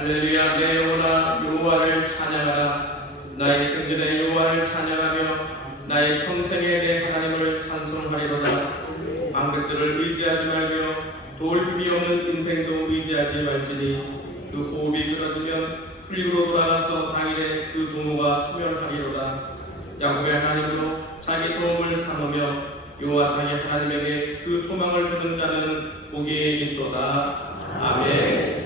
할렐루야. 내 영혼아 여호와를 찬양하라. 나의 생전에 여호와를 찬양하며 나의 평생에 내 하나님을 찬송하리로다. 방백들을 의지하지 말며 돌봄이 없는 인생도 의지하지 말지니 그 호흡이 끊어지면 풀리로 돌아가서 당일에 그 동호가 소멸하리로다. 야곱의 하나님으로 자기 도움을 삼으며 여호와 자기 하나님에게 그 소망을 두는 자는 복이 있도다. 아멘.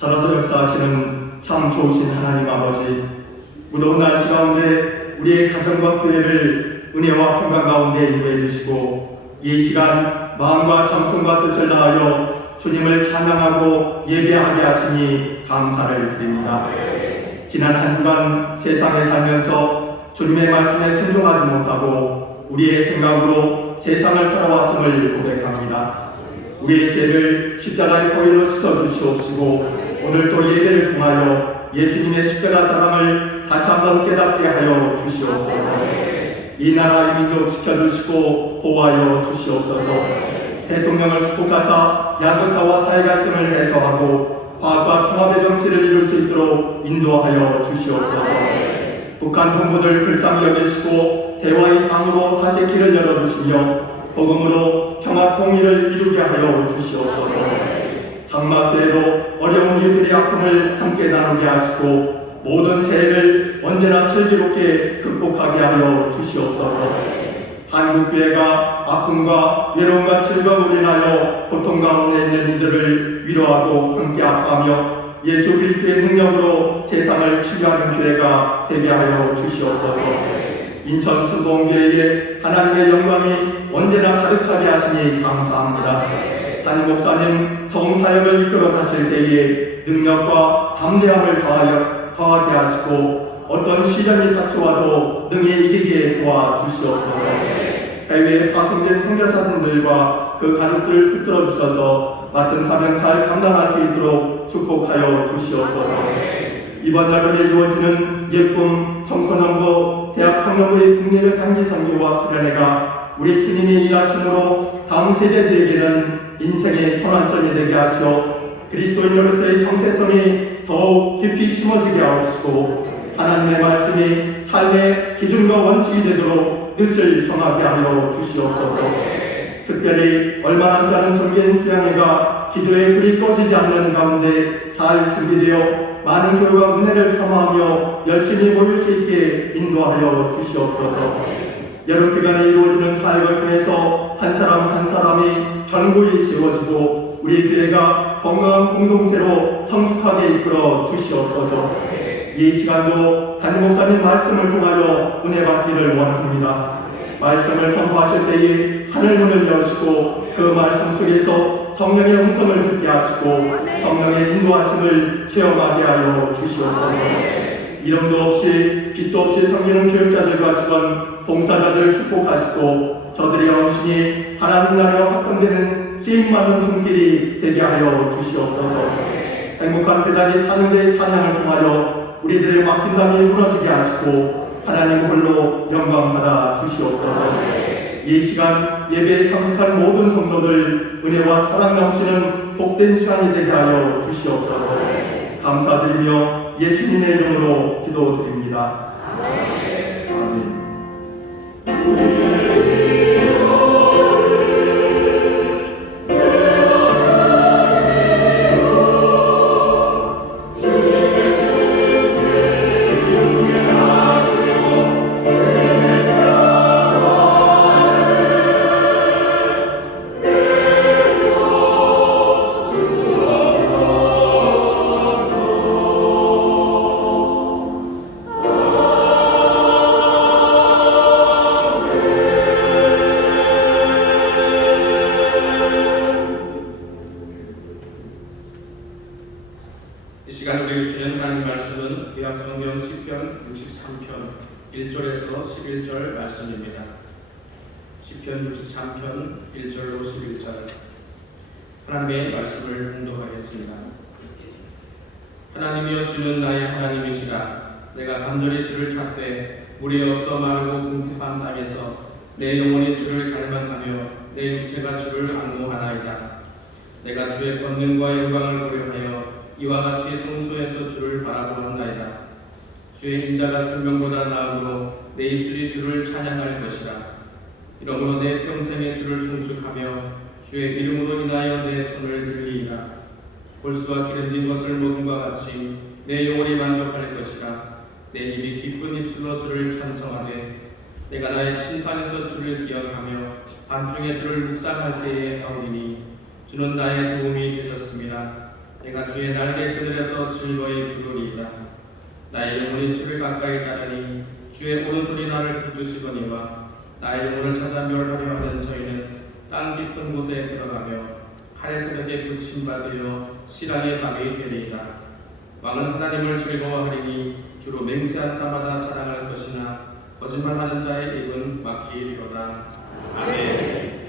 살아서 역사하시는 참 좋으신 하나님 아버지, 무더운 날씨 가운데 우리의 가정과 교회를 은혜와 평강 가운데 인도해 주시고 이 시간 마음과 정성과 뜻을 다하여 주님을 찬양하고 예배하게 하시니 감사를 드립니다. 지난 한 주간 세상에 살면서 주님의 말씀에 순종하지 못하고 우리의 생각으로 세상을 살아왔음을 고백합니다. 우리의 죄를 십자가의 보혈로 씻어주시옵시고 오늘 또 예배를 통하여 예수님의 십자가 사랑을 다시 한번 깨닫게 하여 주시옵소서. 이 나라 이 민족 지켜주시고 보호하여 주시옵소서. 대통령을 축복하사 양극화와 사회 갈등을 해소하고 화합과 통합의 정치를 이룰 수 있도록 인도하여 주시옵소서. 북한 동포들 불쌍히 여기시고 대화의 상으로 다시 길을 열어주시며 복음으로 평화 통일을 이루게 하여 주시옵소서. 장마수해로 어려운 이들의 아픔을 함께 나누게 하시고 모든 재해를 언제나 슬기롭게 극복하게 하여 주시옵소서. 한국교회가 아픔과 외로움과 즐거움을 인하여 고통 가운데 있는 이들을 위로하고 함께 아파하며 예수 그리스도의 능력으로 세상을 치유하는 교회가 되게 하여 주시옵소서. 인천 수봉교회의 하나님의 영광이 언제나 가득 차게 하시니 감사합니다. 담임 목사님 성사역을 이끌어 가실 때에 능력과 담대함을 더하게 하시고 어떤 시련이 닥쳐와도 능히 이기게 도와주시옵소서. 해외에 파송된 선교사님들과 그 가족들 붙들어 주셔서 맡은 사명 잘 감당할 수 있도록 축복하여 주시옵소서. 이번 여름에 이루어지는 예쁨 청소년부 대학 청년부의 국내외 단기 선교와 수련회가 우리 주님이 일하심으로 다음 세대들에게는 인생의 전환점이 되게 하시어 그리스도인으로서의 정체성이 더욱 깊이 심어지게 하옵시고 하나님의 말씀이 삶의 기준과 원칙이 되도록 뜻을 정하게 하여 주시옵소서. 특별히 얼마 남지 않은 정기인 수양회가 기도의 불이 꺼지지 않는 가운데 잘 준비되어 많은 교회가 은혜를 삼아하며 열심히 모일 수 있게 인도하여 주시옵소서. 여름 기간에 이루어지는 사역을 통해서 한 사람 한 사람이 견고히 세워지고 우리 교회가 건강한 공동체로 성숙하게 이끌어 주시옵소서. 이 시간도 담임 목사님 말씀을 통하여 은혜 받기를 원합니다. 말씀을 선포하실 때에 하늘문을 여시고 그 말씀 속에서 성령의 음성을 듣게 하시고 성령의 인도하심을 체험하게 하여 주시옵소서. 이름도 없이 빛도 없이 섬기는 교육자들과 직원, 봉사자들 축복하시고 저들의 영신이 하나님 나라가 확정되는 쓰임받는 손길이 되게 하여 주시옵소서. 행복한 배단이 찬양대의 찬양을 통하여 우리들의 막힌 담이 무너지게 하시고 하나님 홀로 영광 받아 주시옵소서. 이 시간 예배에 참석한 모든 성도들 은혜와 사랑 넘치는 복된 시간이 되게 하여 주시옵소서. 감사드리며 예수님의 이름으로 기도드립니다. 아멘. 이 시간 우리에게 주시는 하나님 말씀은 구약성경 시편 63편 1절에서 11절 말씀입니다. 시편 63편 1절로 11절 하나님의 말씀을 봉독하겠습니다. 하나님이여 주는 나의 하나님이시라. 내가 간절히 주를 찾되 물이 없어 마르고 궁핍한 땅에서 내 영혼이 주를 갈망하며 내 육체가 주를 악모하나이다. 내가 주의 권능과 영광을 고려하여 이와 같이 성소에서 주를 바라보았나이다. 주의 인자가 생명보다 나으므로 내 입술이 주를 찬양할 것이라. 이러므로 내 평생에 주를 송축하며 주의 이름으로 인하여 내 손을 들리이다. 골수와 기름진 것을 먹음과 같이 내 영혼이 만족할 것이라. 내 입이 기쁜 입술로 주를 찬송하되 내가 나의 침상에서 주를 기억하며 밤중에 주를 묵상할 때에 하오리니 주는 나의 도움이 되셨습니다. 내가 주의 날개 그늘에서 즐거이 부르리이다. 나의 영혼이 주를 가까이 따르니 주의 오른손이 나를 붙드시거니와 나의 영혼을 찾아 멸하려 하는 저희는 땅 깊은 곳에 들어가며 칼의 새벽에 붙임받으려 실랑의 밤이 되리이다. 왕은 하나님을 즐거워하리니 주로 맹세한 자마다 자랑할 것이나 거짓말하는 자의 입은 막히리로다. 아멘.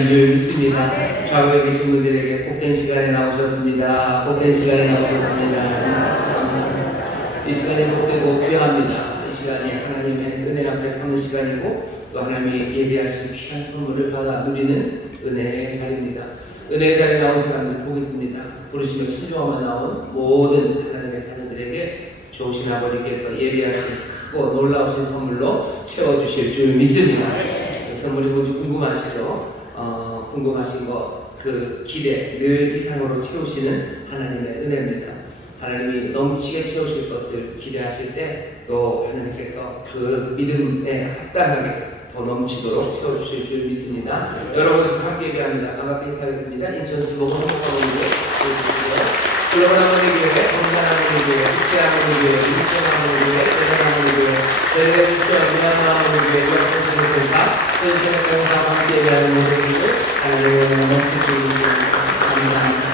예배하실 줄 믿습니다. 좌우에 계신 분들에게 복된 시간에 나오셨습니다. 복된 시간에 나오셨습니다. 감사합니다. 이 시간이 복되고 귀합니다. 이 시간이 하나님의 은혜 앞에 서는 시간이고 또 하나님이 예배하신 귀한 선물을 받아 누리는 은혜의 자리입니다. 은혜의 자리에 나온 사람들 보겠습니다. 부르시며 순종하며 나온 모든 하나님의 자녀들에게 좋으신 아버지께서 예배하신 크고 놀라우신 선물로 채워주실 줄 믿습니다. 그 선물이 뭔지 궁금하시죠? 궁금하신 것, 그 기대 늘 이상으로 채우시는 하나님의 은혜입니다. 하나님이 넘치게 채우실 것을 기대하실 때 또 하나님께서 그 믿음에 합당하게 더 넘치도록 채워주실 줄 믿습니다. 여러분께서 함께 예배합니다. 반갑게 인사하겠습니다. 인천 수도원 홍보원님께 보여주시고요. 글로벌 하모니교회, 동산하모니교회, 국제하모니교회, 인천하모니교회, 대전하모니교회, 저희가 유치원 문화하모니교회, 유학생센터, 저희가 함께 예배하는 모든 분들 하나님의 넘칠 줄 믿습니다. 감사합니다.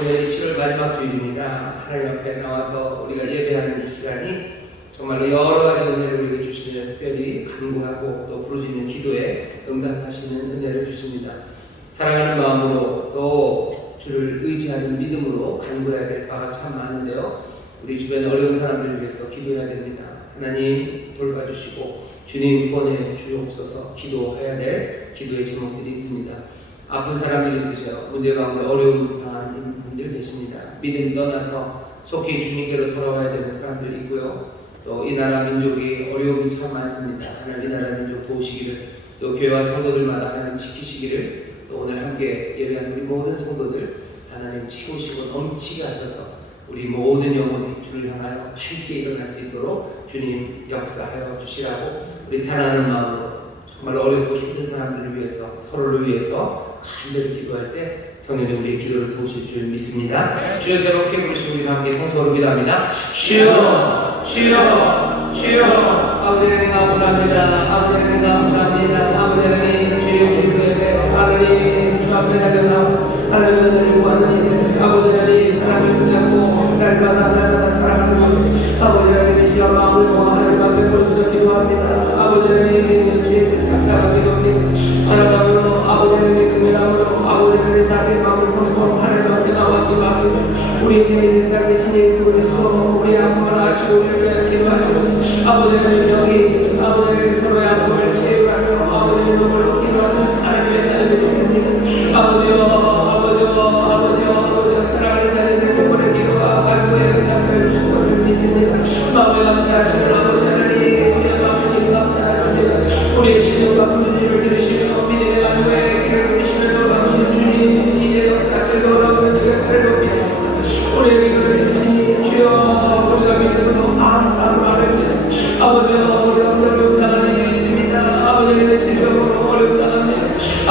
오늘 7월 마지막 주일입니다. 하나님 앞에 나와서 우리가 예배하는 이 시간이 정말로 여러 가지 은혜를 우리에게 주시며 특별히 간구하고 또 부르짖는 기도에 응답하시는 은혜를 주십니다. 사랑하는 마음으로 또 주를 의지하는 믿음으로 간구해야 될 바가 참 많은데요. 우리 주변에 어려운 사람들을 위해서 기도해야 됩니다. 하나님 돌봐주시고 주님 구원해 주옵소서 기도해야 될 기도의 제목들이 있습니다. 아픈 사람들이 있으셔. 문제 가운데 어려움 당하는 분들 계십니다. 믿음 떠나서 속히 주님께로 돌아와야 되는 사람들이 있고요. 또 이 나라 민족이 어려움이 참 많습니다. 하나님 이 나라 민족 도우시기를 또 교회와 성도들마다 하나님 지키시기를 또 오늘 함께 예배하는 우리 모든 성도들 하나님 채우시고 넘치게 하셔서 우리 모든 영혼이 주를 향하여 밝게 일어날 수 있도록 주님 역사하여 주시라고 우리 사랑하는 마음으로 정말 어렵고 힘든 사람들을 위해서 서로를 위해서 간절히 기도할 때 성령님 우리의 기도를 도우실 줄 믿습니다. 주여 새롭게 부르시고 우리 함께 통성으로 기도합니다. 주여 주여 주여 아버지 하나님 감사합니다. 아버지 하나님 감사합니다. 아버지 하나님 주여 예배 하나님 주 앞에 살려나 하나님을 드리고 하나님 아버지 하나님 사랑을 붙잡고 날마다 살아가는 아버지 하나님 이 시간 마음을 모아 하나님 앞에 보여주려 기도합니다. 아버지 하나님 주의 생각하게 도우시고 사랑하며 아버지 하나님 그 사랑으로 아버지 하나님 자기의 마음을 품고 하나님 앞에 나와 기도하시고 우리 세상 계신 예수 그리스도 우리 아픔을 아시고 우리를 위하여 기도하시고 아버지 하나님 여기 아버지 하나님 서로의 아픔을 치유하며 아버지 하나님 눈물로 기도하는 하나님의 자녀들이 있습니다. 아버지여 사랑하는 자녀들의 눈물의 기도와 간구에 응답해 주신 것을 믿습니다. 마음에 감사하시는 아버지 하나님 우리의 마음을 감사하십니다. 우리의 신령과 부르짖음을 들으시며 믿음의 간구에 귀를 돌리시며 돌아오신 주님 이제 역사하실 놀라운 은혜가 팔을 높이 주시옵소서. 우리의 기도를 주시니 주여 우리가 믿음으로 감사함을 아뢰옵니다. 아버지여 우리가 어려움 당하는 일이 있습니다. 아버지 하나님 질병으로 어려움 당합니다.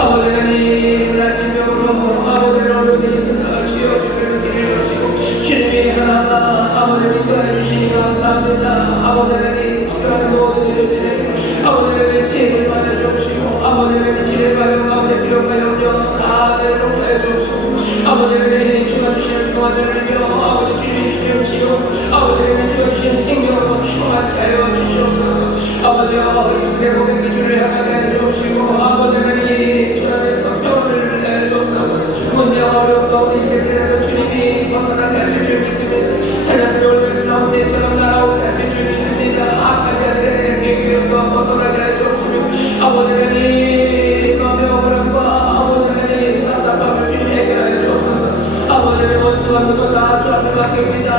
아버지 하나님 나 질병으로 아버지 하나님 어려움이 있으나 주여 주께서 길을 여시고 주님이 하나하나 아버지 믿어해 주시니 감사합니다. 아버지 하나님 필요한 모든 일을 드리고 아버지 하나님 지혜를 받아 주옵시고 아버지 하나님 지혜를 받아 가운데 필요한 염려 다 내놓게 해 주옵시고 아버지 하나님 주가 주시는 평안을 누리며 아버지 주님 주님 치료 아버지 하나님 주가 주시는 생명으로 충만케 하여 주시옵소서. 아버지여 예수의 고백의 주를 향하게 해 주옵시고 아버지 하나님 주 안에서 평안을 내 주옵소서. 문제와 어려움 가운데 있을지라도 주님이 벗어나게 하실 줄 믿습니다. 사냥꾼이 올면서 나온 새처럼 날아오게 하실 줄 믿습니다. 악한 자들의 계획에서 벗어나게 해 주옵시고 아버지 하나님 마음의 억울함과 아버지 하나님 답답함을 주님 해결하여 주옵소서. 아버지 하나님 원수가 누구 다 주 앞에 맡깁니다.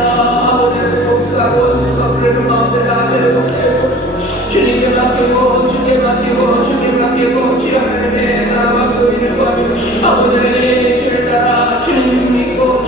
아버지 하나님 복수하고 원수가 부르는 마음을 다 내려놓게 해 주옵시고 주님께 맡기고 주께 맡기고 주께 맡기고 주 하나님의 나라와 의를 구하며 아버지 하나님 주를 따라 주님 믿고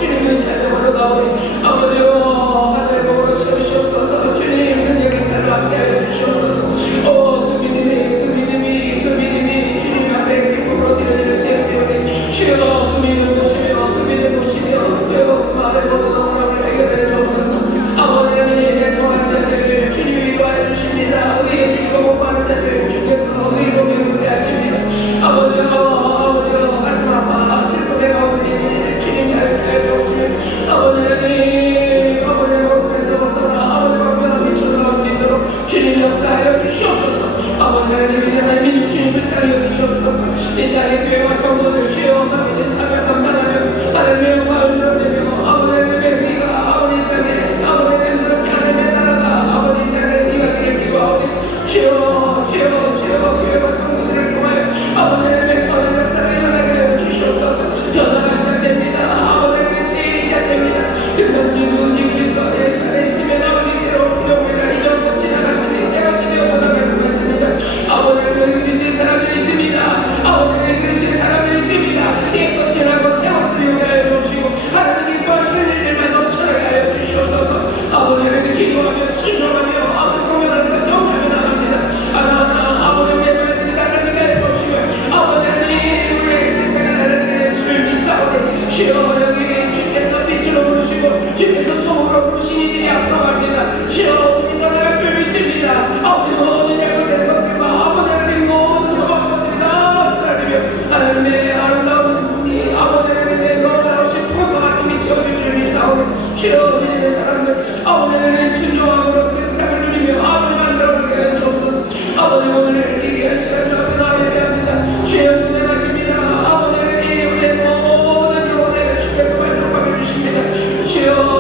주여 여기 주께서 빛으로 부르시고 주께서 소으로 부르신 이들이 앞으로 갑니다. 주여 우리 떠나갈 줄 믿습니다. 아버지 모든 잘못된 성품과 아버지 하나님 모든 험한 것들이 다 사라지며 하나님의 아름다운 분이 아버지 하나님의 놀라우신 풍성하심이 채워질 줄 믿사오니 주여 우리의 사람들 아버지 하나님의 순종함으로 세상을 누리며 아버지 만들어가게 하여 주옵소서. 아버지 오늘 이 귀한 시간 주 앞에 나와주셔야 합니다. 주여 은혜하십니다. 아버지 하나님 우리의 모든 영혼을 주께서 만족하게 해주십니다. 주여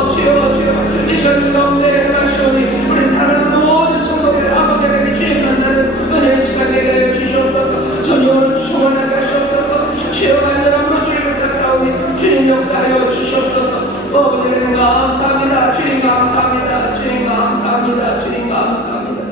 이 시간 가운데 마시오니 우리 사랑하는 모든 성도들 아버지 하나님 주님 만나는 은혜의 시간 되게 하여 주시옵소서. 전영으로 충만하게 하시옵소서. 주여 간절함으로 주님을 잡사오니 주님 역사하여 주시옵소서. 아버지 하나님 감사합니다. 주님 감사합니다. 주님 감사합니다. 주님 감사합니다.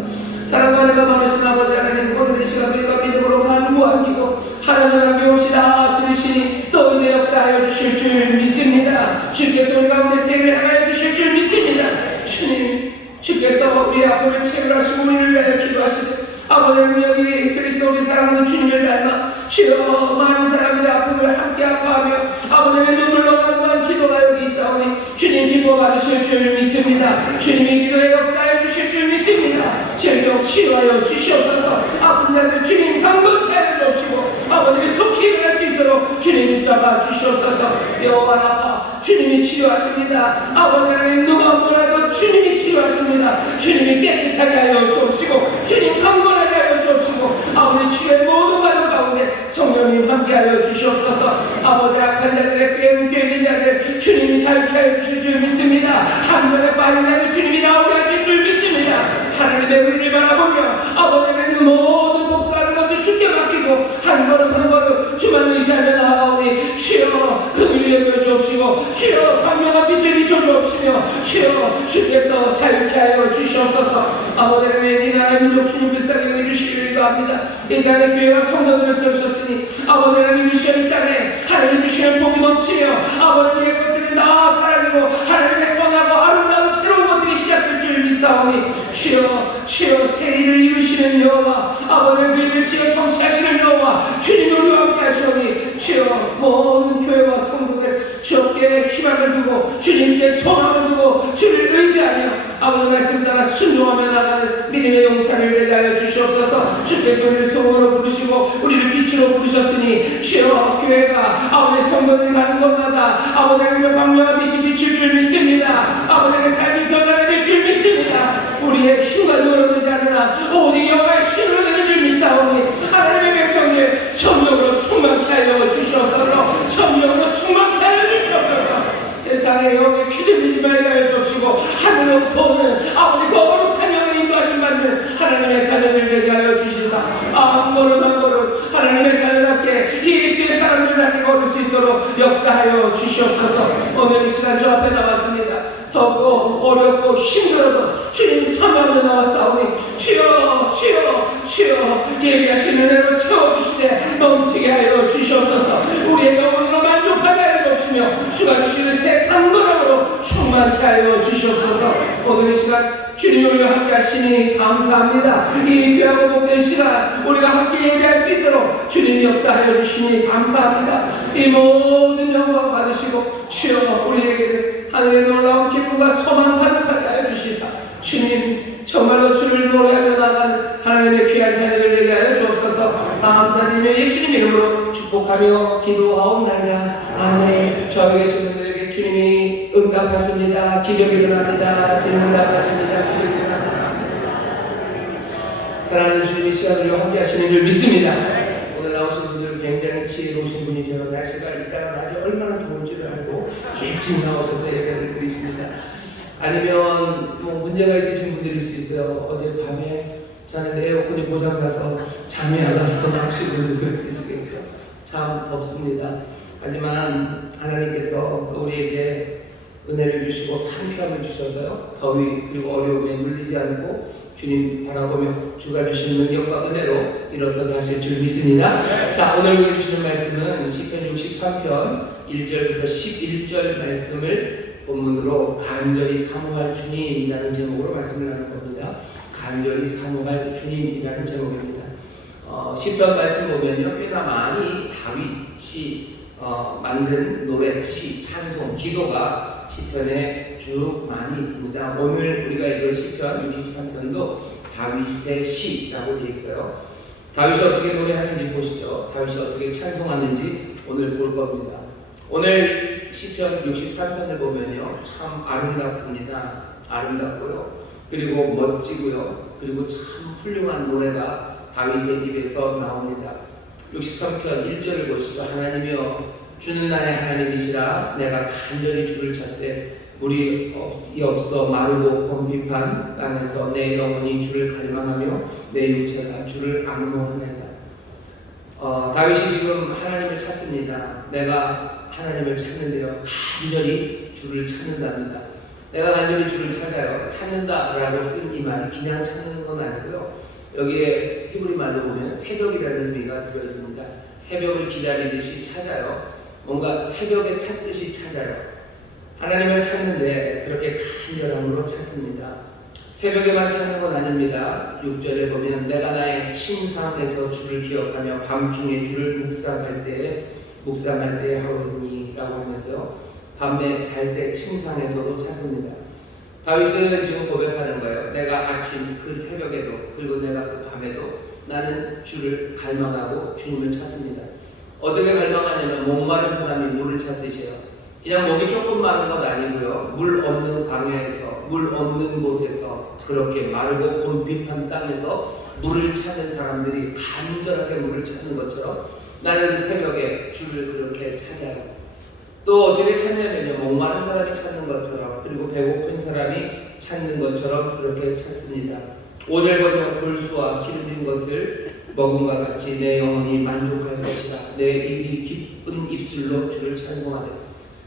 사랑하는 가 많으신 아버지 하나님 오늘 이 시간 우리가 믿음으로 간구한 기도 하나님 남김없이 다 들으시니 또 이제 역사하여 주실 줄 믿습니다. 주께서 우리 가운데 세례하여 주실 줄 믿습니다. 주님 주께서 우리의 아픔을 체결하시고 우리를 위하여 기도하시되 아버지 하나님 여기 그리스도 우리 사랑하는 주님을 닮아 주여 많은 사람들의 아픔을 함께 아파하며 아버지 하나님 눈물로 간구한 기도가 여기 있사오니 주님 기도 받으실 줄 믿습니다. 주님이 기도에 역사해 주실 줄 믿습니다. 질병 치료하여 주시옵소서. 아픈 자들 주님 강건케 하여 주옵시고 아버지를 속히 일어날 수 있도록 주님 붙잡아 주시옵소서. 여호와 라파 주님이 치료하십니다. 아버지 하나님 누가 뭐라도 주님이 치료하십니다. 주님이 깨끗하게 하여 주옵시고 주님 강건하게 하여 주옵시고 아버지 치료의 모든 과정 가운데 성령님 함께하여 주시옵소서. 아버지 악한 자들의 꾀에 묶여있는 자들 주님이 자유케 하여 주실 줄 믿습니다. 한 번에 빠진 자를 주님이 나오게 하실 줄 믿습니다. 하나님의 의를 바라보며 아버지 하나님 모든 복수하는 것을 주께 맡기고 한 걸음 한 걸음 주만 의지하며 나아가오니 주여 금을 열며 주옵시고 주여 광명한 빛을 비춰 주옵시며 주여 주께서 자유케 하여 주시옵소서. 아버지 하나님 이 나라의 민족 주님 불쌍히 해주시기를 기도합니다. 이 땅에 교회와 성도들을 세우셨으니 아버지 하나님 이 시간 이 땅에 하나님 주시는 복이 넘치며 아버지의 것들이 다 사라지고 하나님의 선하고 아름다운 새로운 것들이 시작될 줄 믿사오니 주여 새 일을 이루시는 여호와 아버지의 그 일을 지어 성취하시는 여호와 주님 우리와 함께 하시오니 주여 모든 교회와 성도들 주께 희망을 두고 주님께 소망을 두고 주를 의지하며 아버지 말씀 따라 순종하며 나가는 믿음의 용사를 되게 하여 주시옵소서. 주께서 우리를 소원으로 부르시고 우리를 빛으로 부르셨으니 주여 교회가 아버지 성도들이 가는 곳마다 아버지 하나님의 광명한 빛이 비칠 줄 믿습니다. 아버지의 삶이 변화될 줄 믿습니다. 우리의 힘과 노력을 하지 않으나 오직 여호와의 힘으로 되는 줄 믿사오니 하나님의 백성들 성령으로 충만케 하여 주시옵소서. 성령으로 충만케 하여 주시옵소서. 세상의 영에 휘둘리지 말게 하여 주옵시고 하늘로부터 오는 아버지 거룩한 영의 인도하심 받는 하나님의 자녀들 되게 하여 주시사 한 걸음 한 걸음 하나님의 자녀답게 예수의 사람들답게 걸을 수 있도록 역사하여 주시옵소서. 오늘 이 시간 저 앞에 나왔습니다. 덥고 어렵고 힘들어도 주님 선하며 나왔사오니 주여 예비하신 은혜로 채워주시되 넘치게 하여 주시옵소서. 우리의 영혼으로 만족하게 하여 주옵시며 주가 주시는 새 강건함으로 충만케 하여 주시옵소서. 오늘 이 시간 주님 우리와 함께 하시니 감사합니다. 이 귀하고 복된 시간 우리가 함께 예배할 수 있도록 주님 역사하여 주시니 감사합니다. 이 모든 영광 받으시고 주여 우리에게 하늘의 놀라운 기쁨과 소망 가득하게 하여 주시사 주님 정말로 주를 노래하며 나가는 하나님의 귀한 자녀들 되게 하여 주옵소서. 감사드리며 예수님 이름으로 축복하며 기도하옵나이다. 아멘. 저 앞에 계신 분들에게 주님이 응답하십니다. 기적이 일어납니다. 주님 응답하십니다. 기적이 일어납니다. 사랑하는 주님 이 시간 우리와 함께 하시는 줄 믿습니다. 오늘 나오신 분들은 굉장히 지혜로우신 분이세요. 날씨가 이따가 낮에 얼마나 더운 줄 알고 일찍 나오셔서 예배를 드리십니다. 아니면 뭐 문제가 있으신 분들일 수 있어요. 어제 밤에 자는데 에어컨이 고장나서 잠이 안 와서 나오신 분들도 있으시겠죠. 참 덥습니다. 하지만 하나님께서 우리에게 은혜를 주시고 상쾌함을 주셔서요. 더위 그리고 어려움에 눌리지 않고 주님 바라보며 주가 주시는 능력과 은혜로 일어서게 하실 줄 믿습니다. 자, 오늘 우리에게 주시는 말씀은 시편 63편 1절부터 11절 말씀을 본문으로 간절히 사모할 주님이라는 제목으로 말씀을 나눌 겁니다. 간절히 사모할 주님이라는 제목입니다. 10편 말씀 보면요 꽤나 많이 다윗이 만든 노래, 시, 찬송, 기도가 시편에 쭉 많이 있습니다. 오늘 우리가 읽은 시편 63편도 다윗의 시라고 되어 있어요. 다윗이 어떻게 노래하는지 보시죠. 다윗이 어떻게 찬송하는지 오늘 볼 겁니다. 오늘 시편 63편을 보면요, 참 아름답습니다. 아름답고요, 그리고 멋지고요, 그리고 참 훌륭한 노래가 다윗의 입에서 나옵니다. 63편 1절을 보시죠. 하나님이여 주는 나의 하나님이시라. 내가 간절히 주를 찾되 물이 없어 마르고 곤비판 땅에서 내 영혼이 주를 갈망하며 내 육체가 주를 악모하나이다. 다윗이 지금 하나님을 찾습니다. 내가 하나님을 찾는데요, 간절히 주를 찾는답니다. 내가 간절히 주를 찾아요. 찾는다라고 쓴 이 말이 그냥 찾는 건 아니고요, 여기에 히브리 말로 보면 새벽이라는 의미가 들어있습니다. 새벽을 기다리듯이 찾아요. 뭔가 새벽에 찾듯이 찾아요. 하나님을 찾는데 그렇게 간절함으로 찾습니다. 새벽에만 찾는 건 아닙니다. 6절에 보면 내가 나의 침상에서 주를 기억하며 밤중에 주를 묵상할 때에 하오니 라고 하면서요, 밤에 잘 때 침상에서도 찾습니다. 다윗은 지금 고백하는 거예요. 내가 아침 그 새벽에도, 그리고 내가 그 밤에도 나는 주를 갈망하고 주님을 찾습니다. 어떻게 갈망하냐면 목마른 사람이 물을 찾듯이요. 그냥 목이 조금 마른 것 아니고요, 물 없는 광야에서, 물 없는 곳에서, 그렇게 마르고 곤핍한 땅에서 물을 찾는 사람들이 간절하게 물을 찾는 것처럼 나는 새벽에 주를 그렇게 찾아요. 또 어떻게 찾냐면요, 목마른 사람이 찾는 것처럼, 그리고 배고픈 사람이 찾는 것처럼 그렇게 찾습니다. 5절 보면 골수와 기름진 것을 먹음과 같이 내 영혼이 만족할 것이라. 내 입이 기쁜 입술로 주를 찬송하네.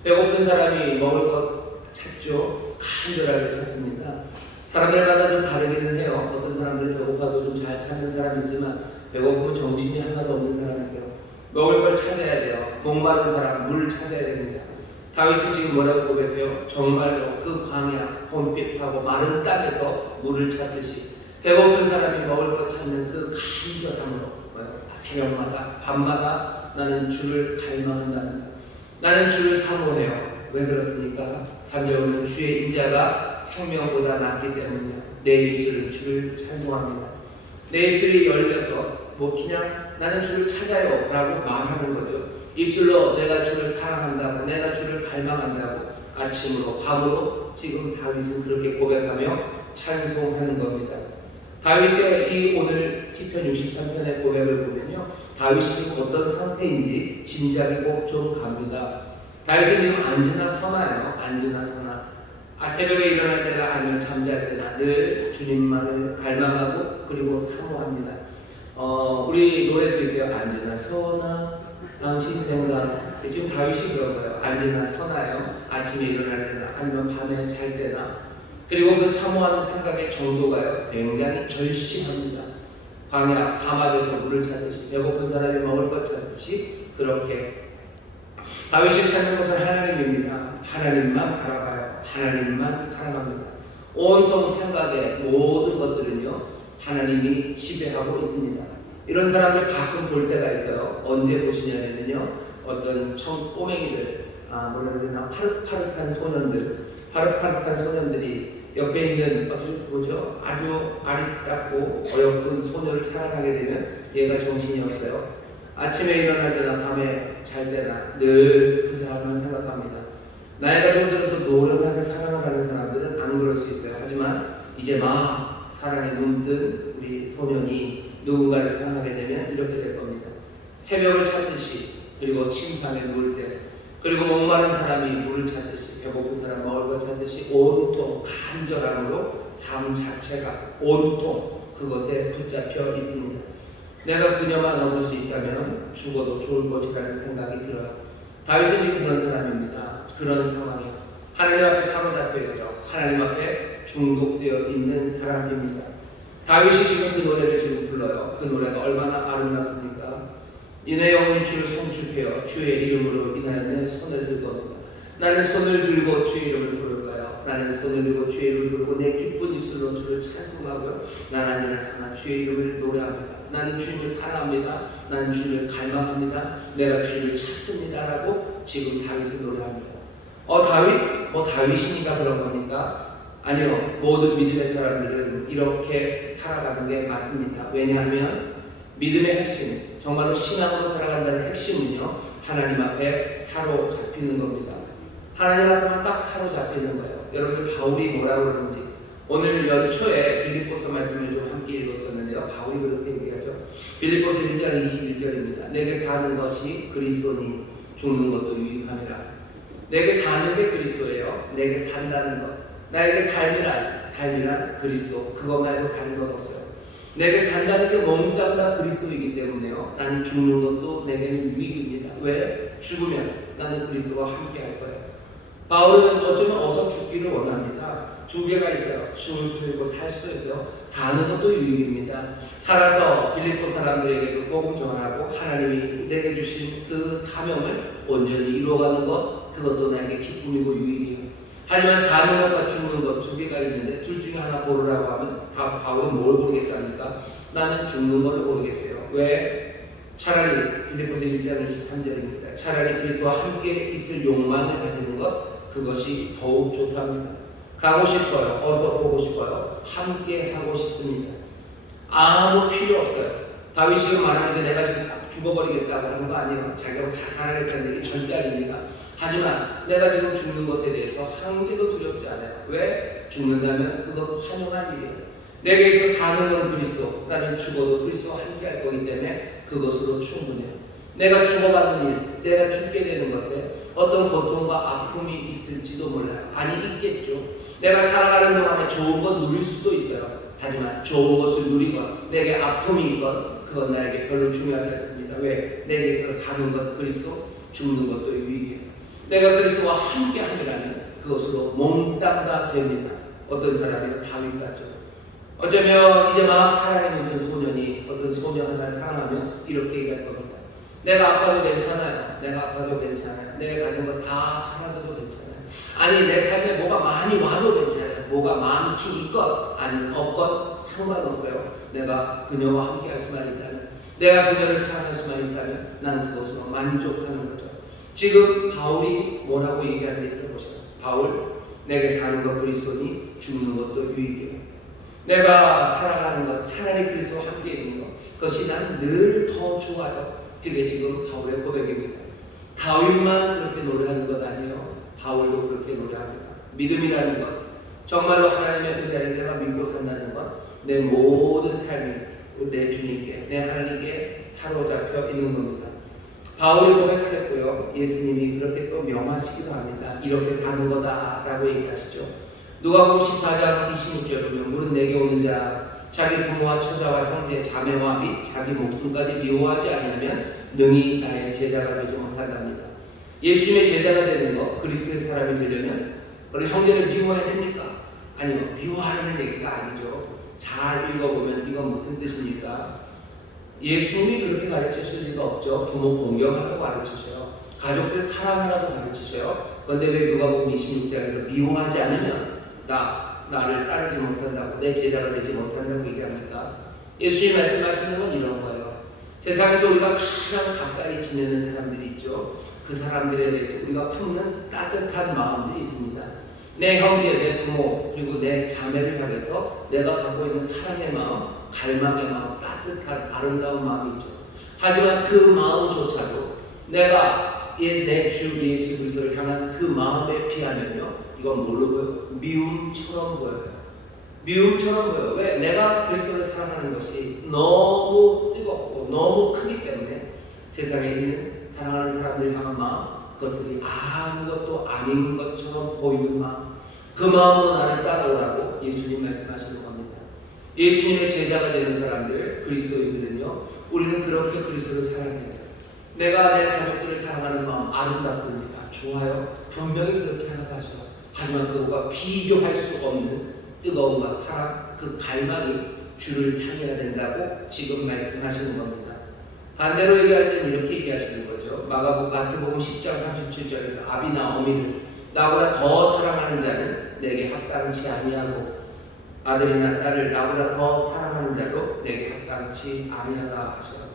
배고픈 사람이 먹을 것 찾죠. 간절하게 찾습니다. 사람들마다 좀 다르기는 해요. 어떤 사람들은 배고파도 좀 잘 찾는 사람이 있지만 배고프면 정신이 하나도 없는 사람이 있어요. 먹을 걸 찾아야 돼요. 목마른 사람 물 찾아야 됩니다. 다윗은 지금 뭐라고 고백해요? 정말로 그 광야 곤핍하고 마른 땅에서 물을 찾듯이 배고픈 사람이 먹을 것 찾는 그 간절함으로 새벽마다 밤마다 나는 주를 갈망한답니다. 나는 주를 사모해요. 왜 그렇습니까? 3절은 주의 인자가 생명보다 낫기 때문이요, 내 입술은 주를 찬송합니다. 내 입술이 열려서 그냥 나는 주를 찾아요 라고 말하는 거죠. 입술로 내가 주를 사랑한다고, 내가 주를 갈망한다고 아침으로 밤으로 지금 다윗은 그렇게 고백하며 찬송하는 겁니다. 다윗의 이 오늘 시편 63편의 고백을 보면요, 다윗이 어떤 상태인지 짐작이 꼭 좀 갑니다. 다윗은 지금 앉으나 서나요. 앉으나 서나. 새벽에 일어날 때나 아니면 잠잘 때나 늘 주님만을 갈망하고 그리고 사모합니다. 우리 노래도 있어요. 앉으나 서나 당신 생각. 지금 다윗이 그런 거예요. 앉으나 서나요. 아침에 일어날 때나 아니면 밤에 잘 때나. 그리고 그 사모하는 생각의 정도가요, 굉장히 절실합니다. 광야 사막에서 물을 찾듯이, 배고픈 사람이 먹을 것 찾듯이, 그렇게 다윗이 찾는 것은 하나님입니다. 하나님만 바라봐요. 하나님만 사랑합니다. 온통 생각의 모든 것들은요, 하나님이 지배하고 있습니다. 이런 사람들 가끔 볼 때가 있어요. 언제 보시냐면요, 어떤 꼬맹이들, 뭐라 해야 되나, 파릇파릇한 소년들이 옆에 있는 아주 아리따고 어여쁜 소녀를 사랑하게 되면 얘가 정신이 없어요. 아침에 일어날 때나 밤에 잘 때나 늘 그 사람만 생각합니다. 나이가 좀 들어서 노련하게 사랑을 하는 사람들은 안 그럴 수 있어요. 하지만 이제 막 사랑에 눈뜬 우리 소년이 누군가를 사랑하게 되면 이렇게 될 겁니다. 새벽을 찾듯이, 그리고 침상에 누울 때, 그리고 목마른 사람이 물을 찾듯이, 배고픈 사람 먹을 것 찾듯이 온통 간절함으로 삶 자체가 온통 그것에 붙잡혀 있습니다. 내가 그녀만 얻을 수 있다면 죽어도 좋을 것이라는 생각이 들어요. 다윗은 지금 그런 사람입니다. 그런 상황에 하나님 앞에 사로잡혀 있어 하나님 앞에 중독되어 있는 사람입니다. 다윗이 지금 그 노래를 지금 불러요. 그 노래가 얼마나 아름답습니까? 이내 영혼이 주를 송축해요. 주의 이름으로 인하여 내 손을 들 겁니다. 나는 손을 들고 주의 이름을 부를 거예요. 나는 손을 들고 주의 이름을 부르고 내 기쁜 입술로 주를 찬송하고요. 나는 일어나서 주의 이름을 노래합니다. 나는 주님을 사랑합니다. 나는 주님을 갈망합니다. 내가 주님을 찾습니다라고 지금 다윗은 노래합니다. 다윗? 다윗이니까 그런 겁니까? 아니요. 모든 믿음의 사람들은 이렇게 살아가는 게 맞습니다. 왜냐하면 믿음의 핵심, 정말로 신앙으로 살아간다는 핵심은요, 하나님 앞에 사로잡히는 겁니다. 하나님 앞에만 딱 사로잡히는 거예요. 여러분, 바울이 뭐라고 그러는지 오늘 연초에 빌립보서 말씀을 좀 함께 읽었었는데요. 바울이 그렇게 얘기하죠. 빌립보서 1장 21절입니다. 내게 사는 것이 그리스도니 죽는 것도 유익함이라. 내게 사는 게 그리스도예요. 내게 산다는 것, 나에게 삶이란 그리스도, 그것 말고 다른 건 없어요. 내게 산다는 게 몸땅 다 그리스도이기 때문에요. 나는 죽는 것도 내게는 유익입니다. 왜? 죽으면 나는 그리스도와 함께 할 거예요. 바울은 어쩌면 어서 죽기를 원합니다. 두 개가 있어요. 죽을 수도 있고 살 수도 있어요. 사는 것도 유익입니다. 살아서 빌립보 사람들에게도 복음 전하고 하나님이 내게 주신 그 사명을 온전히 이루어가는 것, 그것도 나에게 기쁨이고 유익이에요. 하지만 사는 것과 죽는 것 두 개가 있는데 둘 중에 하나 고르라고 하면 바울은 뭘 고르겠답니까? 나는 죽는 걸 고르겠대요. 왜? 차라리 빌립보서 1장 23절입니다. 차라리 그리스도와 함께 있을 욕망을 가지는 것, 그것이 더욱 좋답니다. 가고 싶어요. 어서 보고 싶어요. 함께 하고 싶습니다. 아무 필요 없어요. 다윗이 지금 말하는 게 내가 지금 죽어버리겠다고 하는 거 아니에요. 자기가 자살하겠다는 얘기 절대 아닙니다. 하지만 내가 지금 죽는 것에 대해서 한 개도 두렵지 않아요. 왜? 죽는다면 그건 환영할 일이에요. 내게 있어 사는 건 그리스도, 나는 죽어도 그리스도와 함께 할 거기 때문에 그것으로 충분해요. 내가 죽어가는 일, 내가 죽게 되는 것에 어떤 고통과 아픔이 있을지도 몰라요. 아니, 있겠죠. 내가 살아가는 동안에 좋은 것 누릴 수도 있어요. 하지만 좋은 것을 누리건 내게 아픔이 있건 그건 나에게 별로 중요하지 않습니다. 왜? 내게 있어 사는 것 그리스도, 죽는 것도 유익이에요. 내가 그리스도와 함께 함이라면 그것으로 몽땅 됩니다. 어떤 사람이 다윗 같죠. 어쩌면 이제 막 사랑하는 어떤 소년이 어떤 소녀 하나를 사랑하면 이렇게 얘기할 겁니다. 내가 아파도 괜찮아요. 내가 아파도 괜찮아요. 내가 가진 거 다 사라져도 괜찮아요. 아니, 내 삶에 뭐가 많이 와도 괜찮아요. 뭐가 많긴 있건 아니 없건 상관없어요. 내가 그녀와 함께 할 수만 있다면, 내가 그녀를 사랑할 수만 있다면 난 그것으로 만족하는 거죠. 지금 바울이 뭐라고 얘기하는지 들어보세요. 바울, 내게 사는 것 그리스도니 죽는 것도 유익이에요. 내가 살아가는 것, 차라리 그리스도와 함께 있는 것, 그것이 난 늘 더 좋아요. 그게 지금 바울의 고백입니다. 다윗만 그렇게 노래하는 것 아니에요. 바울도 그렇게 노래합니다. 믿음이라는 것, 정말로 하나님의 은혜를 내가 믿고 산다는 것, 내 모든 삶이 내 주님께, 내 하나님께 사로잡혀 있는 겁니다. 바울이 고백했고요. 예수님이 그렇게 또 명하시기도 합니다. 이렇게 사는 거다라고 얘기하시죠. 누가복음 14장 26절에 보면 물은 내게 오는 자 자기 부모와 처자와 형제 자매와 및 자기 목숨까지 미워하지 않으면 능히 나의 제자가 되지 못한답니다. 예수님의 제자가 되는 것, 그리스도의 사람이 되려면 우리 형제를 미워해야 됩니까? 아니요, 미워하는 얘기가 아니죠. 잘 읽어보면 이건 무슨 뜻입니까? 예수님이 그렇게 가르치실 리가 없죠. 부모 공경하라고 가르치셔요. 가족들 사랑하라고 가르치셔요. 그런데 왜 누가복음 26장에서 미워하지 않으면 나를 따르지 못한다고, 내 제자가 되지 못한다고 얘기합니까? 예수님이 말씀하시는 건 이런 거예요. 세상에서 우리가 가장 가까이 지내는 사람들이 있죠. 그 사람들에 대해서 우리가 품는 따뜻한 마음들이 있습니다. 내 형제, 내 부모, 그리고 내 자매를 향해서 내가 갖고 있는 사랑의 마음, 갈망의 마음, 따뜻한 아름다운 마음이 있죠. 하지만 그 마음조차도 내가 내 주 예수 그리스도를 향한 그 마음에 비하면요, 이건 뭘로 보여요? 미움처럼 보여요. 미움처럼 보여요. 왜? 내가 그리스도를 사랑하는 것이 너무 뜨겁고 너무 크기 때문에 세상에 있는 사랑하는 사람들을 향한 마음, 그것들이 아무것도 아닌 것처럼 보이는 마음, 그 마음으로 나를 따라오라고 예수님 말씀하시는 겁니다. 예수님의 제자가 되는 사람들, 그리스도인들은요, 우리는 그렇게 그리스도를 사랑해요. 내가 내 가족들을 사랑하는 마음 아름답습니다. 좋아요. 분명히 그렇게 하나가죠. 하지만 그것과 비교할 수 없는 뜨거움과 사랑, 그 갈망이 주를 향해야 된다고 지금 말씀하시는 겁니다. 반대로 얘기할 때는 이렇게 얘기하시는 거죠. 거죠. 마태복음 10장 37절에서 아비나 어미를 나보다 더 사랑하는 자는 내게 합당치 아니하고 아들이나 딸을 나보다 더 사랑하는 자도 내게 합당치 아니하다 하셔.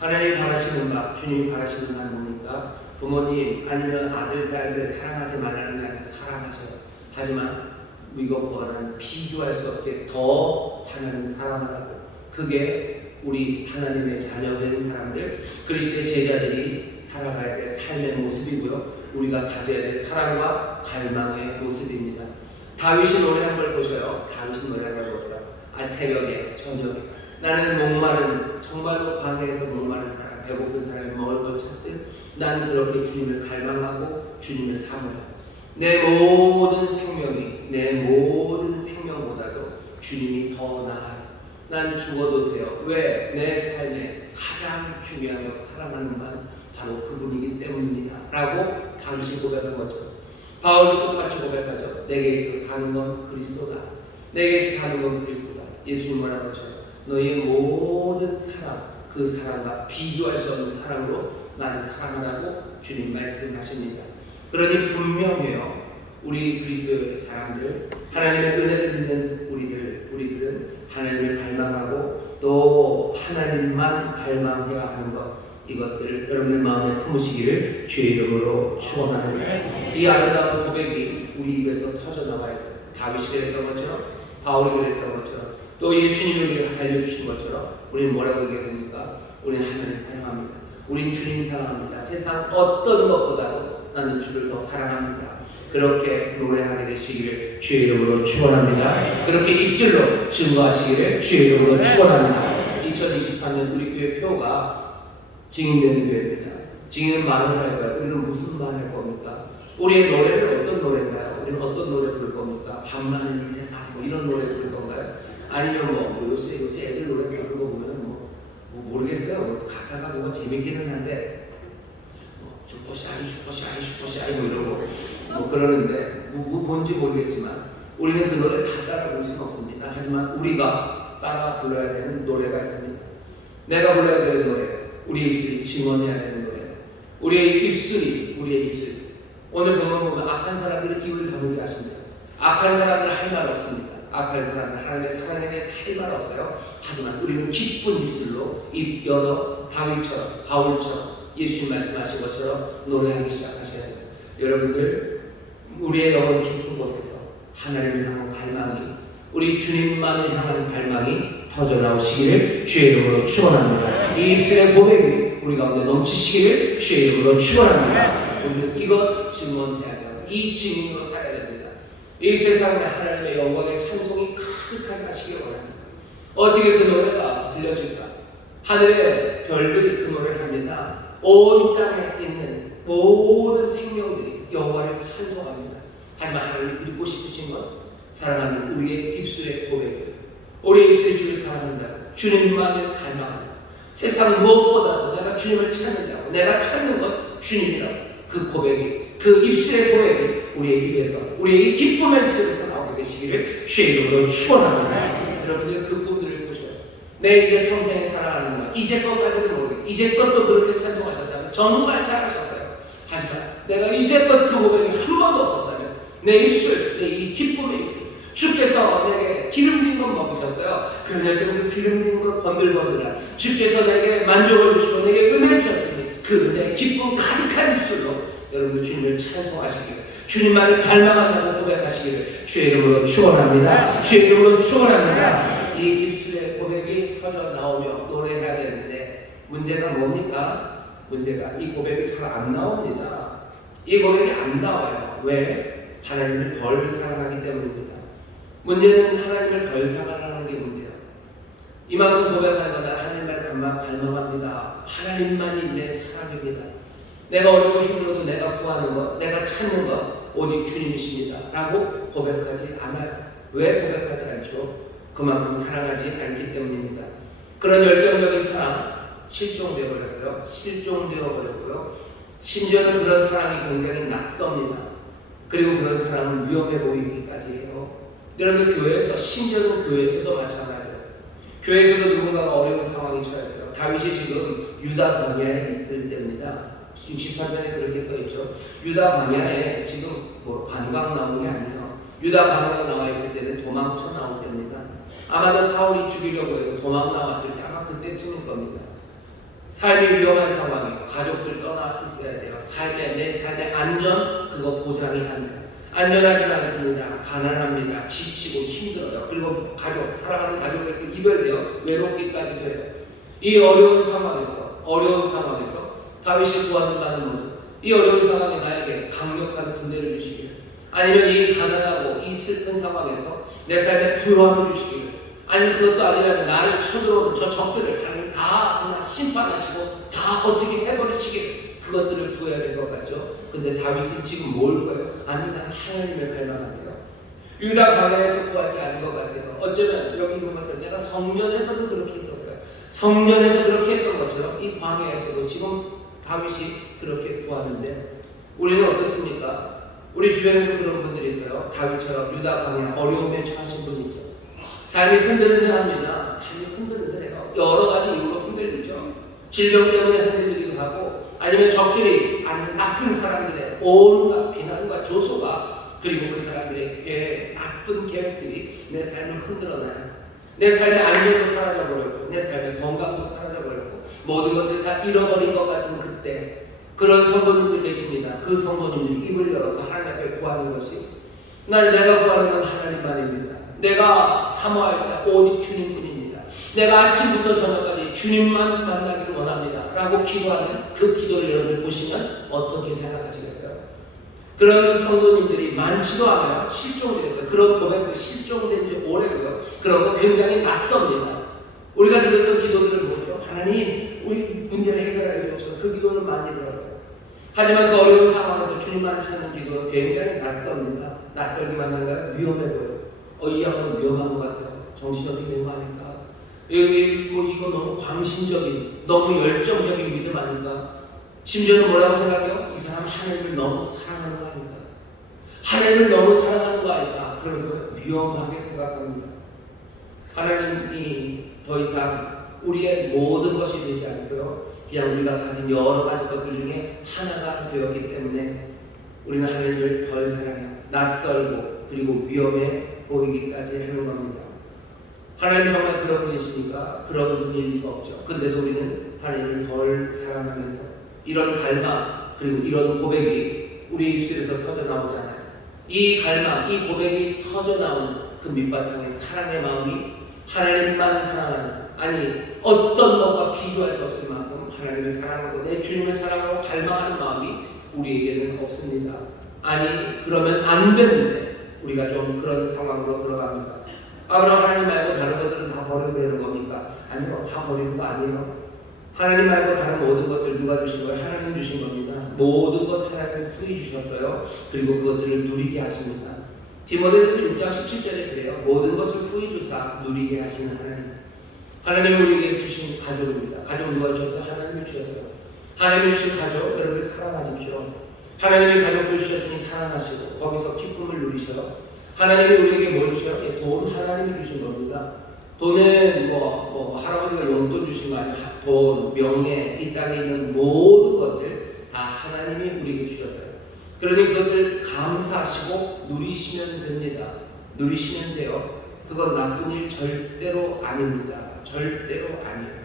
하나님 바라시는 바, 주님이 바라시는 바는 뭡니까? 부모님 아니면 아들, 딸들 사랑하지 말라는 게 아니라 사랑하셔요. 하지만 이것과는 비교할 수 없게 더 하나님 사랑하라고. 그게 우리 하나님의 자녀된 사람들, 그리스도의 제자들이 살아가야 될 삶의 모습이고요. 우리가 가져야 될 사랑과 갈망의 모습입니다. 다윗이 노래한 걸 보셔요. 다윗이 노래한 걸 보셔요. 새벽에, 저녁에 나는 목마른, 정말로 광야에서 목마른 사람, 배고픈 사람이 먹을 걸 찾듯 나는 그렇게 주님을 갈망하고 주님을 사모하고 내 모든 생명이, 내 모든 생명보다도 주님이 더 나아요. 난 죽어도 돼요. 왜? 내 삶에 가장 중요한 것, 사랑하는 건 바로 그분이기 때문입니다 라고 다윗이 고백한 거죠. 바울도 똑같이 고백하죠. 내게 있어 사는 건 그리스도다. 내게 있어 사는 건 그리스도다. 예수님 뭐라고 하셔요? 너희의 모든 사랑, 그 사랑과 비교할 수 없는 사랑으로 나를 사랑하라고 주님 말씀하십니다. 그러니 분명해요. 우리 그리스도의 사람들, 하나님의 은혜를 믿는 우리들은 하나님을 갈망하고 또 하나님만 갈망해야 하는 것, 이것들을 여러분들 마음에 품으시기를 주의 이름으로 축원합니다. 이 아름다운 고백이 우리 입에서 터져나와야 돼요. 다윗이 그랬던 것처럼, 바울이 그랬던 것처럼, 또 예수님이 알려주신 것처럼 우리는 뭐라고 얘기해야 됩니까? 우리는 하나님을 사랑합니다. 우린 주님 사랑합니다. 세상 어떤 것보다도 나는 주를 더 사랑합니다. 그렇게 노래하게 되시기를 주의 이름으로 축원합니다. 그렇게 입술로 증거하시기를 주의 이름으로 축원합니다. 2023년 우리 교회 표가 증인되는 교회입니다. 증인은 말을 할 거예요. 우리는 무슨 말 할 겁니까? 우리의 노래는 어떤 노래인가요? 우리는 어떤 노래 부를 겁니까? 밤낮은 이 세상 뭐 이런 노래 부를 건가요? 아니면 요새 애들 노래 부르는 거 보면 모르겠어요. 가사가 뭐가 재밌기는 한데 슈퍼샤이 뭐 이러고 그러는데 뭔지 모르겠지만 우리는 그 노래 다 따라 부를 수는 없습니다. 하지만 우리가 따라 불러야 되는 노래가 있습니다. 내가 불러야 되는 노래, 우리의 입술이 증언해야 되는 노래, 우리의 입술이 오늘 보면 악한 사람들은 입을 다물게 하십니다. 악한 사람들 할 말 없습니다. 악한 사람들 하나님의 사랑에 대해서 할 말 없어요. 하지만 우리는 기쁜 입술로 입 열어 다윗처럼, 바울처럼, 예수님 말씀하신 것처럼 노래하기 시작하셔야 돼요. 여러분들, 우리의 영혼 깊은 곳에서 하나님을 향한 갈망이, 우리 주님만을 향한 갈망이 터져나오시기를 주의 이름으로 축원합니다. 이 입술의 고백이 우리 가운데 넘치시기를 주의 이름으로 축원합니다. 우리는 이것 증언해야 돼요. 이 증인으로 살아야 됩니다. 이 세상에 하나님의 영광의 찬송이 가득하게 하시기를 원합니다. 어떻게 그 노래가 들려질까? 하늘의 별들이 그 노래를 합니다. 온 땅에 있는 모든 생명들이 여호와를 찬송합니다. 하지만 하나님이 드리고 싶으신 건 사랑하는 우리의 입술의 고백이에요. 우리의 입술의 주를 사랑한다고, 주님만을 갈망한다고, 세상 무엇보다도 내가 주님을 찾는다고, 내가 찾는 건 주님이라고, 그 고백이, 그 입술의 고백이 우리의 입에서, 우리의 기쁨의 입술에서 나오게 되시기를 주의 이름으로 축원합니다. 여러분들 그 꿈들을 보셔요. 내 이제 평생에 사랑하는 것, 이제껏까지는 모르겠어요. 이제껏도 그렇게 찬송하셨다면 정말 잘하셨어요. 하지만 내가 이제껏 그 고백이 한 번도 없었다면 내 입술, 내 이 기쁨의 입술, 주께서 내게 기름진 것 먹으셨어요. 그러냐 좀 기름진 것 번들번들한 주께서 내게 만족을 주시고 내게 은혜를 주셨으니 그 은혜의 기쁨 가득한 입술로 여러분들 주님을 찬송하시기를, 주님만을 갈망한다고 고백하시기를 주의 이름으로 축원합니다. 주의 이름으로 축원합니다. 이 입술의 고백이 터져 나오며 노래해야 되는데 문제가 뭡니까? 문제가 이 고백이 잘 안 나옵니다. 이 고백이 안 나와요. 왜? 하나님을 덜 사랑하기 때문입니다. 문제는 하나님을 덜 사랑하는 게 문제예요. 이만큼 고백하는 거는 하나님만 갈망합니다. 하나님만이 내 사랑입니다. 내가 어렵고 힘들어도 내가 구하는 것, 내가 찾는 것 오직 주님이십니다 라고 고백하지 않아요. 왜 고백하지 않죠? 그만큼 사랑하지 않기 때문입니다. 그런 열정적인 사랑 실종되어 버렸어요. 실종되어 버렸고요. 심지어는 그런 사랑이 굉장히 낯섭니다. 그리고 그런 사랑은 위험해 보이기까지 해요. 여러분들 교회에서, 심지어는 교회에서도 마찬가지예요. 교회에서도 누군가가 어려운 상황이 처했어요. 다윗이 지금 유다 광야에 있을 때입니다. 63편에 그렇게 써있죠. 유다 광야에 지금 뭐 관광 나온 게 아니에요. 유다 광야가 나와 있을 때는 도망쳐 나올 때입니다. 아마도 사울이 죽이려고 해서 도망 나왔을 때 아마 그때쯤일 겁니다. 삶이 위험한 상황이에요. 가족들 떠나 있어야 돼요. 내 삶의 안전 그거 보장이 안 돼요. 안전하지 않습니다. 가난합니다. 지치고 힘들어요. 그리고 사랑하는 가족에서 이별돼요. 외롭기까지도 해요. 이 어려운 상황에서 다윗이 구하는 바는 뭐죠? 이 어려운 상황에 나에게 강력한 군대를 주시기를, 아니면 이 가난하고 이 슬픈 상황에서 내 삶에 불화를 주시기를, 아니면 그것도 아니라면 나를 쳐들어오는 저 적들을 하나님 다 그냥 심판하시고 다 어떻게 해버리시기를, 그것들을 구해야 될 것 같죠. 근데 다윗은 지금 뭘 구해요? 아니, 난 하나님을 갈망한대요. 유다 광야에서 구할 게 아닌 것 같아요. 어쩌면 여기 있는 것처럼 내가 성전에서도 그렇게 있었어요. 성전에서 그렇게 했던 것처럼 이 광야에서도 지금 다윗이 그렇게 구하는데, 우리는 어떻습니까? 우리 주변에도 그런 분들이 있어요. 다윗처럼 유다 광야 어려움에 처하신 분 있죠. 삶이 흔들흔들합니다. 삶이 흔들흔들해요. 여러 가지 이유로 흔들리죠. 질병 때문에 흔들리기도 하고, 아니면 적들이, 아니면 나쁜 사람들의 온갖 비난과 조소가, 그리고 그 사람들의 나쁜 계획들이 내 삶을 흔들어놔요. 내 삶의 안전도 사라져버렸고, 내 삶의 건강도 사라져버렸고, 모든 것들 다 잃어버린 것 같은 그때, 그런 성도님들 계십니다. 그 성도님들 입을 열어서 하나님 앞에 구하는 것이, 내가 구하는 건 하나님만입니다. 내가 사모할 자 오직 주님뿐입니다. 내가 아침부터 저녁까지 주님만 만나기를 원합니다 라고 기도하는 그 기도를 여러분 보시면 어떻게 생각하시겠어요? 그런 성도님들이 많지도 않아요. 실종돼서 그런 고백을 실종된 지 오래고요. 그런 거 굉장히 낯섭니다. 우리가 들었던 기도들을 보죠. 하나님, 우리 문제를 해결하여 주옵소서. 그 기도는 많이 들었어요. 하지만 그 어려운 상황에서 주님만을 찾는 기도가 굉장히 낯섭니다. 낯설기만 한가요? 위험해 보여요. 이 양은 위험한 것 같아요. 정신 어떻게 된 거 아닌가? 이거 너무 광신적인, 너무 열정적인 믿음 아닌가? 심지어는 뭐라고 생각해요? 이 사람 하나님을 너무 사랑하는 거 아닌가? 하나님을 너무 사랑하는 거 아닌가? 그러면서 위험하게 생각합니다. 하나님이 더 이상 우리의 모든 것이 되지 않고요, 그냥 우리가 가진 여러 가지 것들 중에 하나가 되었기 때문에 우리는 하나님을 덜 사랑해요. 낯설고 그리고 위험해 보이기까지 하는 겁니다. 하나님 정말 그런 분이시니까 그런 분일 리가 없죠. 근데도 우리는 하나님을 덜 사랑하면서 이런 갈망 그리고 이런 고백이 우리 입술에서 터져나오잖아요. 이 갈망, 이 고백이 터져나온 그 밑바탕에 사랑의 마음이 하나님만 사랑하는, 아니 어떤 것과 비교할 수 없을 만큼 하나님을 사랑하고 내 주님을 사랑하고 갈망하는 마음이 우리에게는 없습니다. 아니 그러면 안 되는데 우리가 좀 그런 상황으로 들어갑니다. 그럼 하나님 말고 다른 것들은 다 버려도 되는 겁니까? 아니요, 다 버리는 거 아니에요. 하나님 말고 다른 모든 것들 누가 주신 거예요? 하나님 주신 겁니다. 모든 것 하나님 후히 주셨어요. 그리고 그것들을 누리게 하십니다. 디모데전서 6장 17절에 그래요. 모든 것을 후히 주사 누리게 하시는 하나님. 하나님이 우리에게 주신 가족입니다. 가족 누가 주셔서? 하나님이 주셨어요. 하나님이 주신 가족 여러분 사랑하십시오. 하나님이 가족을 주셨으니 사랑하시고 거기서 기쁨을 누리셔요. 하나님이 우리에게 뭘 주셔요? 돈 하나님이 주신 겁니다. 돈은 할아버지가 용돈 주신 거 아니에요. 돈, 명예, 이 땅에 있는 모든 것들 다 하나님이 우리에게 주셨어요. 그러니 그것들 감사하시고 누리시면 됩니다. 누리시면 돼요. 그건 나쁜 일 절대로 아닙니다. 절대로 아니에요.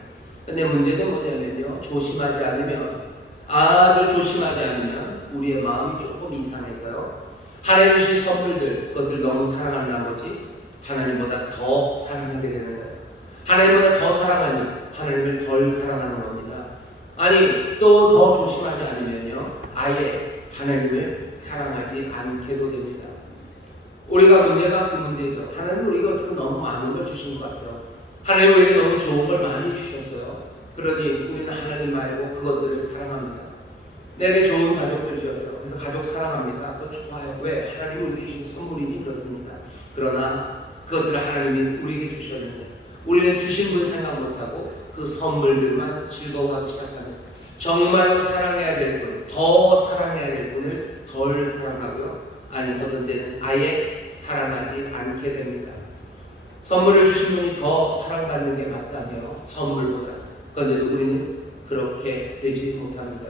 근데 문제는 뭐냐면요, 조심하지 않으면, 아주 조심하지 않으면 우리의 마음이 조금 이상해서요, 하나님 주신 선물들, 그것들 너무 사랑한 나머지 하나님보다 더 사랑하게 되는 거예요. 하나님보다 더 사랑하니 하나님을 덜 사랑하는 겁니다. 아니 또 더 조심하지 않으면요, 아예 하나님을 사랑하지 않게도 됩니다. 우리가 문제가 그 문제죠. 하나님 우리가 좀 너무 많은 걸 주신 것 같아요. 하나님 우리에게 너무 좋은 걸 많이 주셨어요. 그러니 우리는 하나님 말고 그것들을 사랑합니다. 내게 좋은 가족들 주셨어요. 그래서 가족 사랑합니다. 그거 좋아요. 왜? 하나님이 우리에게 주신 선물이니 그렇습니다. 그러나 그것들을 하나님이 우리에게 주셨는데 우리는 주신 분 생각 못하고 그 선물들만 즐거워하기 시작하는, 정말로 사랑해야 될 분, 더 사랑해야 될 분을 덜 사랑하고요, 아니 어떤 때는 아예 사랑하지 않게 됩니다. 선물을 주신 분이 더 사랑받는 게 맞다며, 선물보다. 그런데도 우리는 그렇게 되지 못합니다.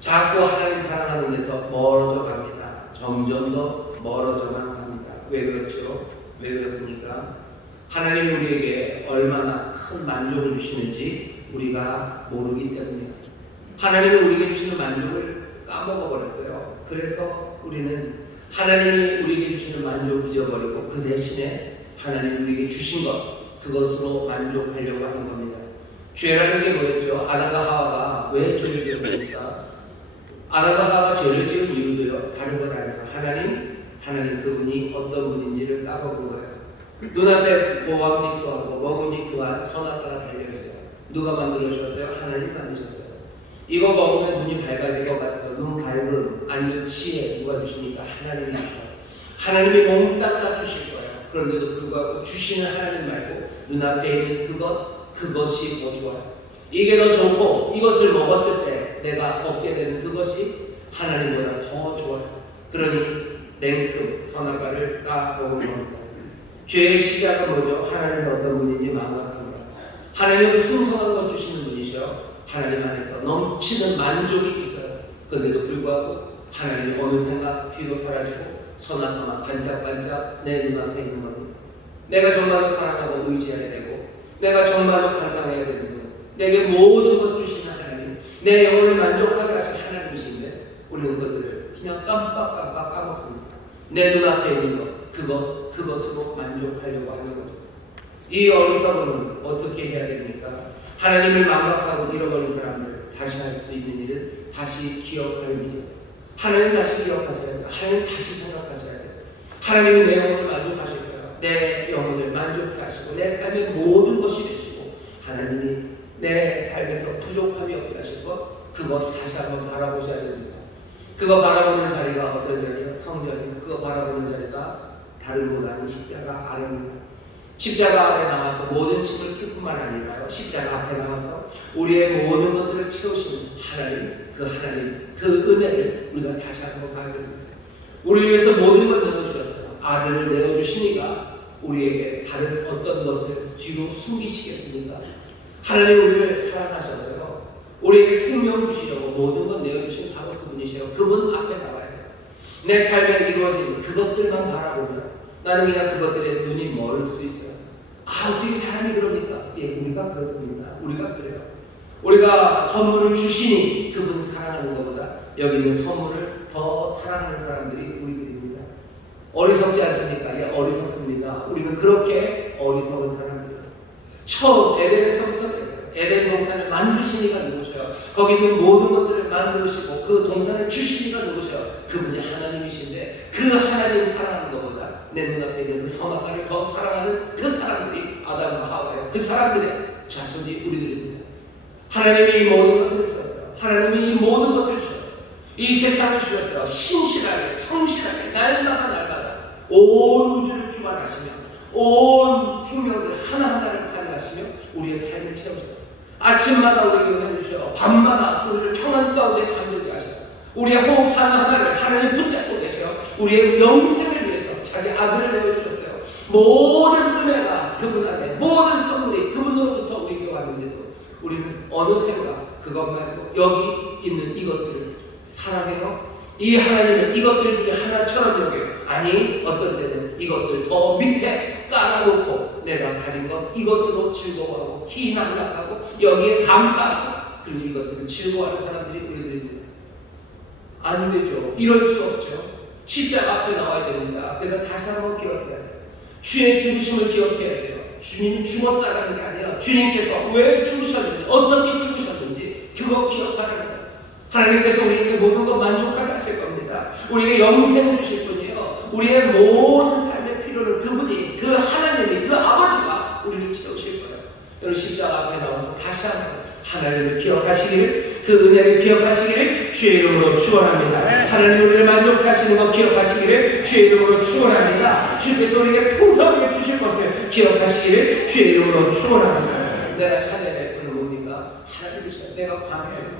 자꾸 하나님 사랑하는 데서 멀어져 갑니다. 점점 더 멀어져만 갑니다. 왜 그렇죠? 왜 그렇습니까? 하나님이 우리에게 얼마나 큰 만족을 주시는지 우리가 모르기 때문입니다. 하나님이 우리에게 주시는 만족을 까먹어 버렸어요. 그래서 우리는 하나님이 우리에게 주시는 만족을 잊어버리고 그 대신에 하나님이 우리에게 주신 것, 그것으로 만족하려고 하는 겁니다. 죄라는 게 뭐였죠? 아담과 하와가 왜 죄를 지었습니까? 아담과 하와가 죄를 지은 이유도요, 다른 건 아니에요. 하나님 그분이 어떤 분인지를 까먹은 거예요. 눈앞에 보암직도 하고 먹음직도 한 선악과가 달려있어요. 누가 만들어 주셨어요? 하나님 만드셨어요. 이거 먹으면 눈이 밝아질 것 같아요. 눈 밝음, 아니면 지혜 누가 주십니까? 하나님이 주셔요. 하나님이 몽땅 다 주실 거예요. 그런데도 불구하고 주시는 하나님 말고 눈앞에 있는 그것이 더 좋아요. 이게 더 좋고 이것을 먹었을 때 내가 얻게 되는 그것이 하나님보다 더 좋아요. 그러니 냉큼 선악과를 까먹은 겁니다. 죄의 시작은 뭐죠? 하나님은 어떤 분인지 망각한 거예요. 하나님은 풍성한 것 주시는 분이셔. 하나님 안에서 넘치는 만족이 있어요. 그런데도 불구하고 하나님이 어느샌가 뒤로 사라지고 선악과만 반짝반짝 내 눈앞에 있는 겁니다. 내가 정말로 사랑하고 의지해야 되고 내가 정말로 감당해야 되는 분, 내게 모든 것 주시는 하나님, 내 영혼을 만족하게 하신 하나님이신데 우리는 그것들을 그냥 깜빡깜빡 까먹습니다. 내 눈앞에 있는 것, 그것으로 만족하려고 하는 거죠. 이 어리석음은 어떻게 해야 됩니까? 하나님을 망각하고 잃어버린 사람들 다시 할 수 있는 일은 다시 기억하는 일이에요. 하나님 다시 기억하셔야 돼요. 하나님 다시 생각하셔야 돼요. 하나님이 내 영혼을 만족하실 거예요. 내 영혼을 만족해 하시고 내 삶의 모든 것이 되시고 하나님이 내 삶에서 부족함이 없게 하실 것, 그것 다시 한번 바라보셔야 됩니다. 그거 바라보는 자리가 어떤 자리예요? 성전이에요. 그거 바라보는 자리가 다른 곳 아닌 십자가 아래입니다. 십자가 아래 나와서 모든 짐을 낄 뿐만 아니라요, 십자가 앞에 나와서 우리의 모든 것들을 채우시는 하나님, 그 은혜를 우리가 다시 한번 봐야 됩니다. 우리를 위해서 모든 걸 내어주셨어요. 아들을 내어주시니까 우리에게 다른 어떤 것을 뒤로 숨기시겠습니까? 하나님 우리를 사랑하셔서요, 우리에게 생명 주시려고 모든 것 내어주신 바로 그분이세요. 그분 앞에 나와야 돼요. 내 삶에 이루어지는 그것들만 바라보면 나는 그냥 그것들에 눈이 멀을 수 있어요. 어떻게 사람이 그럽니까? 예, 우리가 그렇습니다. 우리가 그래요. 우리가 선물을 주시니 그분 사랑하는 것보다 여기 있는 선물을 더 사랑하는 사람들이 우리들입니다. 어리석지 않습니까? 예, 어리석습니다. 우리는 그렇게 어리석은 사람들이에요. 처음 에덴에서부터 그랬어요. 에덴 동산을 만드시니가 누구셔요? 거기 있는 모든 것들을 만드시고 그 동산을 주시니가 누구셔요? 그분이 하나님이신데 그 하나님 사랑하는 것보다 내 눈앞에 있는 그 선악과를 더 사랑하는 그 사람들이 아담과 하와예요. 그 사람들의 자손이 우리들입니다. 하나님이 이 모든 것을 주셨어요. 하나님이 이 모든 것을 주셨어요. 이 세상을 주셨어요. 신실하게 성실하게 날마다 온 우주를 주관하시며 온 생명들 하나하나를 관리하시며 우리의 삶을 채우셔요. 아침마다 우리에게 은혜주셔 밤마다 우리를 평안 가운데 잠들게 하셔요. 우리의 호흡 하나하나를 하나님 붙잡고 계셔 우리의 영생을 위해서 자기 아들을 내어주셨어요. 모든 은혜가 그분 안에, 모든 선물이 그분으로부터 우리에게 왔는데도 우리는 어느샌가 그것 말고 여기 있는 이것들을 사랑해요. 이 하나님은 이것들 중에 하나처럼 여겨요. 아니 어떤 때는 이것들 더 밑에 깔아놓고 내가 가진 것 이것으로 즐거워하고 희망락하고 여기에 감사하고 그리고 이것들을 즐거워하는 사람들이 우리들입니다. 안 되죠. 이럴 수 없죠. 십자가 앞에 나와야 됩니다. 그래서 다시 한번 기억해야 돼요. 주의 죽으심을 기억해야 돼요. 주님이 죽었다는 게 아니라 주님께서 왜 죽으셨는지 어떻게 죽으셨는지 그거 기억하라는 거예요. 하나님께서 우리에게 모든 것 만족하게 하실 겁니다. 우리에게 영생을 주실 분이에요. 우리의 모든 삶의 필요는 그분이, 그 하나님이, 그 아버지가 우리를 채우실 거예요. 여러분 십자가 앞에 나와서 다시 한번 하나님을 기억하시기를, 그 은혜를 기억하시기를 주의 이름으로 축원합니다. 하나님 우리를 만족하시는 것 기억하시기를 주의 이름으로 축원합니다. 주께서 우리에게 풍성하게 주실 것을 기억하시기를 주의 이름으로 축원합니다. 내가 찾아야 될 분은 뭡니까? 하나님이셔요. 내가 광야에서,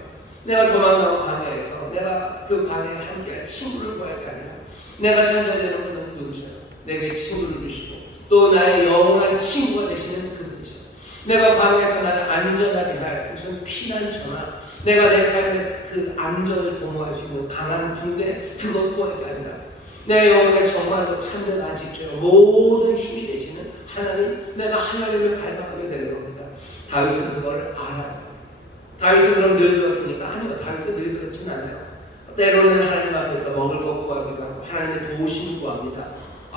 내가 도망가고 광야에서 내가 그 광야에 함께할 친구를 구할 게 아니라 내가 찾아야 되는 분은 누구셔요? 내게 친구를 주시고 또 나의 영원한 친구가 되시는 그분이셔요. 내가 광야에서 나를 안전하게 할 무슨 피난처나 내가 내 삶에서 그 안전을 도모할 수 있는 강한 군대 그것 구할 게 아니라 내 영혼에 정말로 참된 안식처 모든 힘이 되시는 하나님, 내가 하나님을 갈망하게 되는 겁니다. 다윗은 그걸 알아요. 다윗은 그럼 늘 그렇습니까? 아니요. 다윗도 늘 그렇진 않아요. 때로는 하나님 앞에서 먹을 것 구하기도 하고 하나님의 도우심을 구합니다.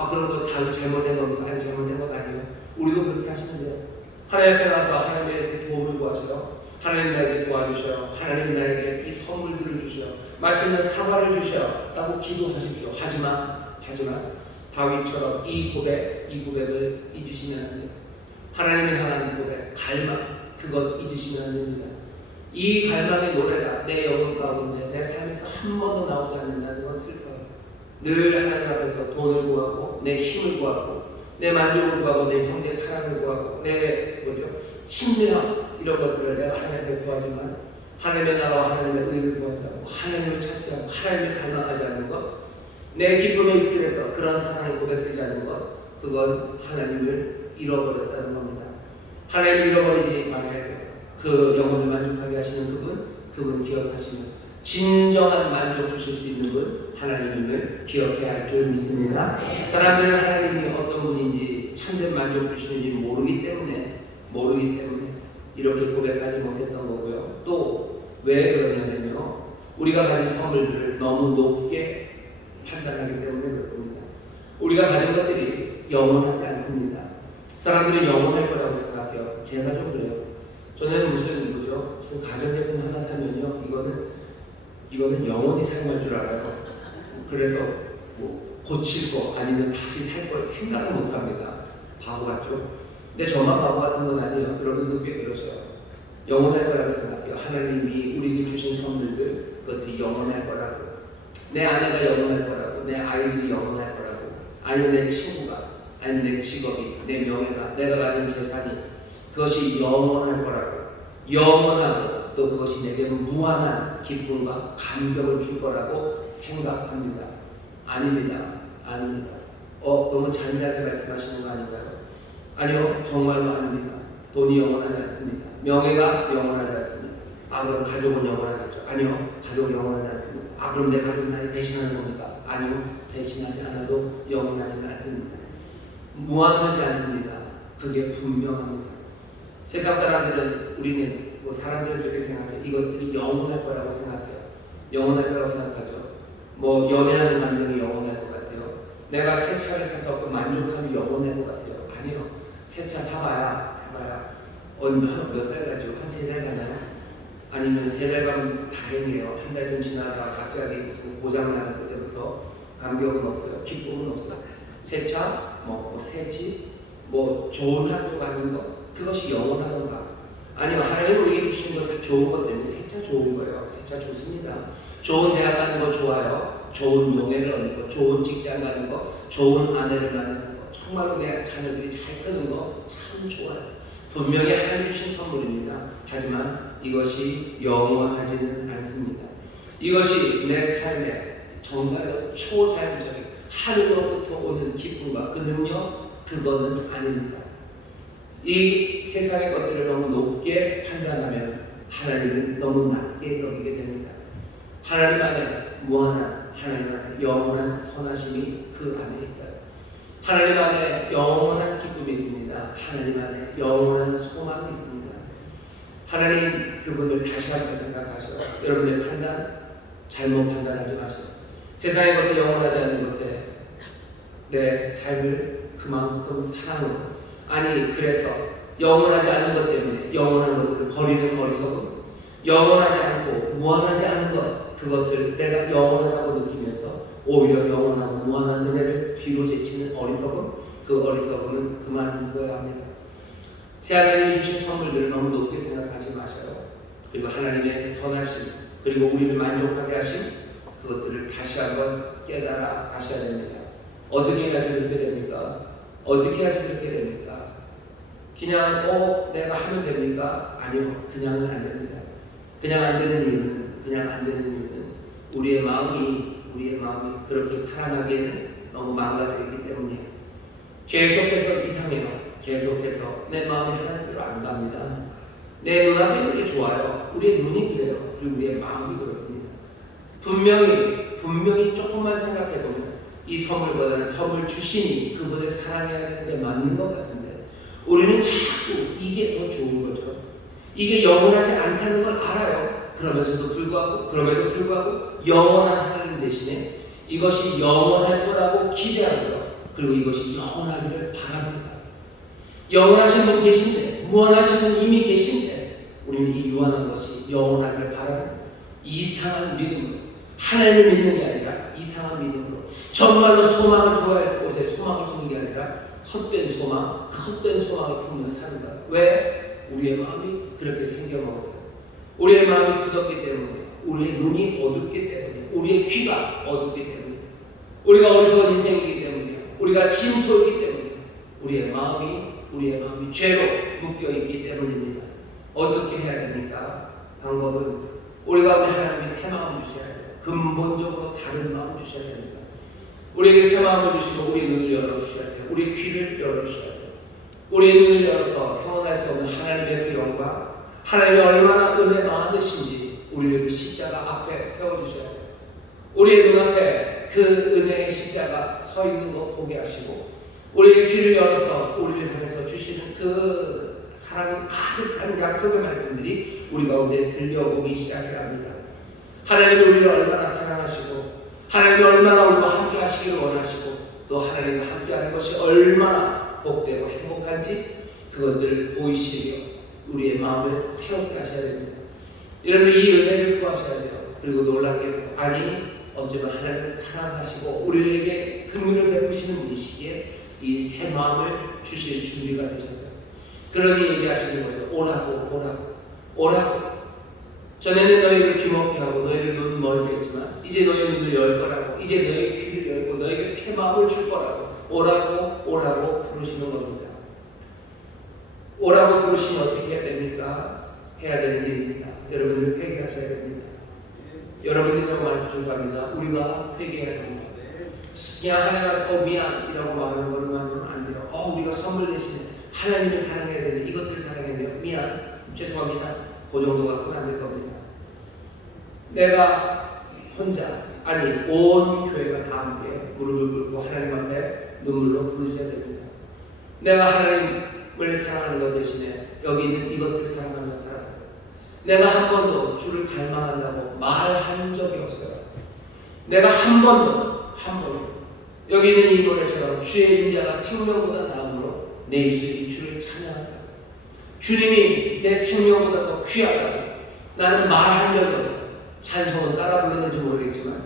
그런 거 다윗 잘못된 겁니까? 아니 잘못된 건 아니에요. 우리도 그렇게 하시면 돼요. 하나님 앞에 나서 하나님에게 도움을 구하셔요. 하나님 나에게 도와주셔요. 하나님 나에게 이 선물들을 주셔요. 맛있는 사과를 주셔요. 라고 기도하십시오. 하지만 다윗처럼 이 고백을 잊으시면 안 돼요. 하나님을 향한 이 고백, 갈망, 그것 잊으시면 안 됩니다. 이 갈망의 노래가 내 영혼 가운데 내 삶에서 한 번도 나오지 않는다는 건 슬퍼요. 늘 하나님 앞에서 돈을 구하고 내 힘을 구하고 내 만족을 구하고 내 형제 사랑을 구하고 내 친밀함 이런 것들을 내가 하나님께 구하지만 하나님의 나라와 하나님의 의를 구하지 않고 하나님을 찾지 않고 하나님을 갈망하지 않는 것, 내 기쁨의 입술에서 그런 사랑을 고백되지 않는 것, 그건 하나님을 잃어버렸다는 겁니다. 하나님을 잃어버리지 말아야 돼요. 그 영혼을 만족하게 하시는 그분 기억하시면 진정한 만족 주실 수 있는 분 하나님을 기억해야 할 줄 믿습니다. 사람들은 하나님이 어떤 분인지 참된 만족 주시는지 모르기 때문에 이렇게 고백하지 못했던 거고요. 또 왜 그러냐면요, 우리가 가진 선물들을 너무 높게 판단하기 때문에 그렇습니다. 우리가 가진 것들이 영원하지 않습니다. 사람들은 영원할 거라고 생각해요. 제가 좀 그래요. 저는 무슨 가전제품 하나 사면요, 이거는 영원히 사용할 줄 알아요. 그래서 고칠 거 아니면 다시 살 걸 생각을 못 합니다. 바보 같죠? 근데 저만 바보 같은 건 아니에요. 여러분도 꽤 그러셔요. 영원할 거라고 생각해요. 하나님이 우리에게 주신 선물들, 그것들이 영원할 거라고. 내 아내가 영원할 거라고, 내 아이들이 영원할 거라고, 아니면 내 친구가, 아니면 내 직업이, 내 명예가, 내가 가진 재산이 그것이 영원할 거라고, 영원하고 또 그것이 내게 무한한 기쁨과 감격을 줄 거라고 생각합니다. 아닙니다. 너무 잔인하게 말씀하시는 거 아닌가요? 아니요, 정말로 아닙니다. 돈이 영원하지 않습니다. 명예가 영원하지 않습니다. 그럼 가족은 영원하겠죠? 아니요, 가족은 영원하지 않습니다. 그럼 내 가족은 나를 배신하는 겁니까? 아니요, 배신하지 않아도 영원하지는 않습니다. 무한하지 않습니다. 그게 분명합니다. 세상 사람들은, 우리는 사람들은 그렇게 생각해요. 이것들이 영원할 거라고 생각해요. 영원할 거라고 생각하죠. 연애하는 감정이 영원할 것 같아요. 내가 새 차를 사서 그 만족함이 영원할 것 같아요. 아니요, 새 차 사봐야 몇 달 가죠? 한 3달 가나요? 아니면 3달 가면 다행이에요. 한 달 좀 지나다가 갑자기 무슨 고장 나는 그때부터 감격은 없어요. 기쁨은 없어요. 새 차, 새 집, 좋은 학교 가는 것, 그것이 영원하던가. 아니요, 하나님 우리에게 주신 것들 좋은 것 때문에 새 차 좋은 거예요. 새 차 좋습니다. 좋은 대학 가는 거 좋아요. 좋은 명예를 얻는 거, 좋은 직장 가는 거, 좋은 아내를 만나는 거, 정말로 내 자녀들이 잘 크는 거 참 좋아요. 분명히 하나님 주신 선물입니다. 하지만 이것이 영원하지는 않습니다. 이것이 내 삶에 정말로 초자연적인 하늘로부터 오는 기쁨과 그 능력, 그거는 아닙니다. 이 세상의 것들을 너무 높게 판단하면 하나님은 너무 낮게 여기게 됩니다. 하나님 안에 무한한, 하나님 안에 영원한 선하심이 그 안에 있어요. 하나님 안에 영원한 기쁨이 있습니다. 하나님 안에 영원한 소망이 있습니다. 하나님 그분을 다시 한번 생각하셔요. 여러분의 판단, 잘못 판단하지 마세요. 세상의 것도 영원하지 않는 것에 내 삶을 그만큼 사랑으로, 그래서 영원하지 않는 것 때문에 영원한 것들을 버리는 어리석음, 영원하지 않고 무한하지 않은 것, 그것을 내가 영원하다고 느끼면서 오히려 영원하고 무한한 은혜를 뒤로 제치는 어리석음, 그 어리석음은 그만둬야 합니다. 새 하나님이 주신 선물들을 너무 높게 생각하지 마셔요. 그리고 하나님의 선하심, 그리고 우리를 만족하게 하심, 그것들을 다시 한번 깨달아 가셔야 됩니다. 어떻게 해야지 그렇게 됩니까? 어떻게 해야지 그렇게 됩니까? 그냥 내가 하면 됩니까? 아니요, 그냥은 안 됩니다. 그냥 안 되는 이유는 우리의 마음이 그렇게 사랑하기에는 너무 망가져 있기 때문에 계속해서 이상해요. 계속해서 내 마음이 하나님께로 안 갑니다. 내 눈앞이 그렇게 좋아요. 우리의 눈이 그래요. 그리고 우리의 마음이 그렇습니다. 분명히 조금만 생각해보면 이 선물보다는 선물 주시니 그분을 사랑해야 되는데 맞는 것 같은데 우리는 자꾸 이게 더 좋은 거죠. 이게 영원하지 않다는 걸 알아요. 그럼에도 불구하고 영원한 하나님 대신에 이것이 영원할 거라고 기대하고요. 그리고 이것이 영원하기를 바랍니다. 영원하신 분 계신데, 무한하신 분 이미 계신데 우리는 이 유한한 것이 영원하기를 바랍니다. 이상한 믿음으로, 하나님을 믿는 게 아니라 이상한 믿음으로, 정말로 소망을 줘야 할 곳에 소망을 주는 게 아니라 헛된 소망을 품으며 사는 거예요. 왜? 우리의 마음이 그렇게 생겨먹어서, 우리의 마음이 굳었기 때문에, 우리의 눈이 어둡기 때문에, 우리의 귀가 어둡기 때문에, 우리가 어리석은 인생이기 때문에, 우리가 진토이기 때문에, 우리의 마음이 죄로 묶여있기 때문입니다. 어떻게 해야 됩니까? 방법은 우리 가운데 하나님이 새 마음 주셔야 돼요. 근본적으로 다른 마음 주셔야 됩니다. 우리에게 새 마음을 주시고 우리의 눈을 열어주셔야 돼요. 우리의 귀를 열어주셔야 돼요. 우리의 눈을 열어서 평온할 수 없는 하나님의 그 영광, 하나님이 얼마나 은혜 많으신지 우리를 그 십자가 앞에 세워주셔야 돼요. 우리의 눈앞에 그 은혜의 십자가 서 있는 것 보게 하시고 우리의 귀를 열어서 우리를 향해서 주시는 그 사랑이 가득한 약속의 말씀들이 우리 가운데 들려오기 시작해야 합니다. 하나님이 우리를 얼마나 사랑하시고 하나님이 얼마나 우리와 함께 하시기를 원하시고 또 하나님과 함께하는 것이 얼마나 복되고 행복한지 그것들을 보이시며 우리의 마음을 새롭게 하셔야 됩니다. 여러분 이 은혜를 구하셔야 돼요. 그리고 놀랍게도 어쩌면 하나님을 사랑하시고 우리에게 긍휼을 베푸시는 분이시기에 이 새 마음을 주실 준비가 되셨어요. 그러니 얘기하시는 거죠. 오라고. 전에는 너희를 귀먹게 하고 너희를 눈 멀게 했지만 이제 너희 눈을 열 거라고, 이제 너희 귀를 열고 너에게 새 마음을 줄 거라고 오라고 부르시는 겁니다. 오라고 부르시면 어떻게 해야 됩니까? 해야 되는 일입니다. 여러분들 회개하셔야 됩니다. 여러분들이라고 말해주신 겁니다. 우리가 회개해야 됩니다. 그냥 하나님한테 미안이라고 말하는 것만으로는 안 돼요. 우리가 선물 대신에 하나님을 사랑해야 되는데 이것들을 사랑해야 돼요. 미안, 죄송합니다. 그 정도 갖고는 안 될 겁니다. 내가 혼자, 온 교회가 다 함께 무릎을 꿇고 하나님 앞에 눈물로 부르셔야 됩니다. 내가 하나님을 사랑하는 것 대신에 여기 있는 이것들 사랑하며 살았어요. 내가 한 번도 주를 닮아간다고 말한 적이 없어요. 내가 한 번도 여기 있는 이 노래처럼 주의 인자가 생명보다 나음으로 내 입술이 주를 찬양한다. 주님이 내 생명보다 더 귀하다고 나는 말한 적이 없어요. 찬송은 따라 불렀는지 모르겠지만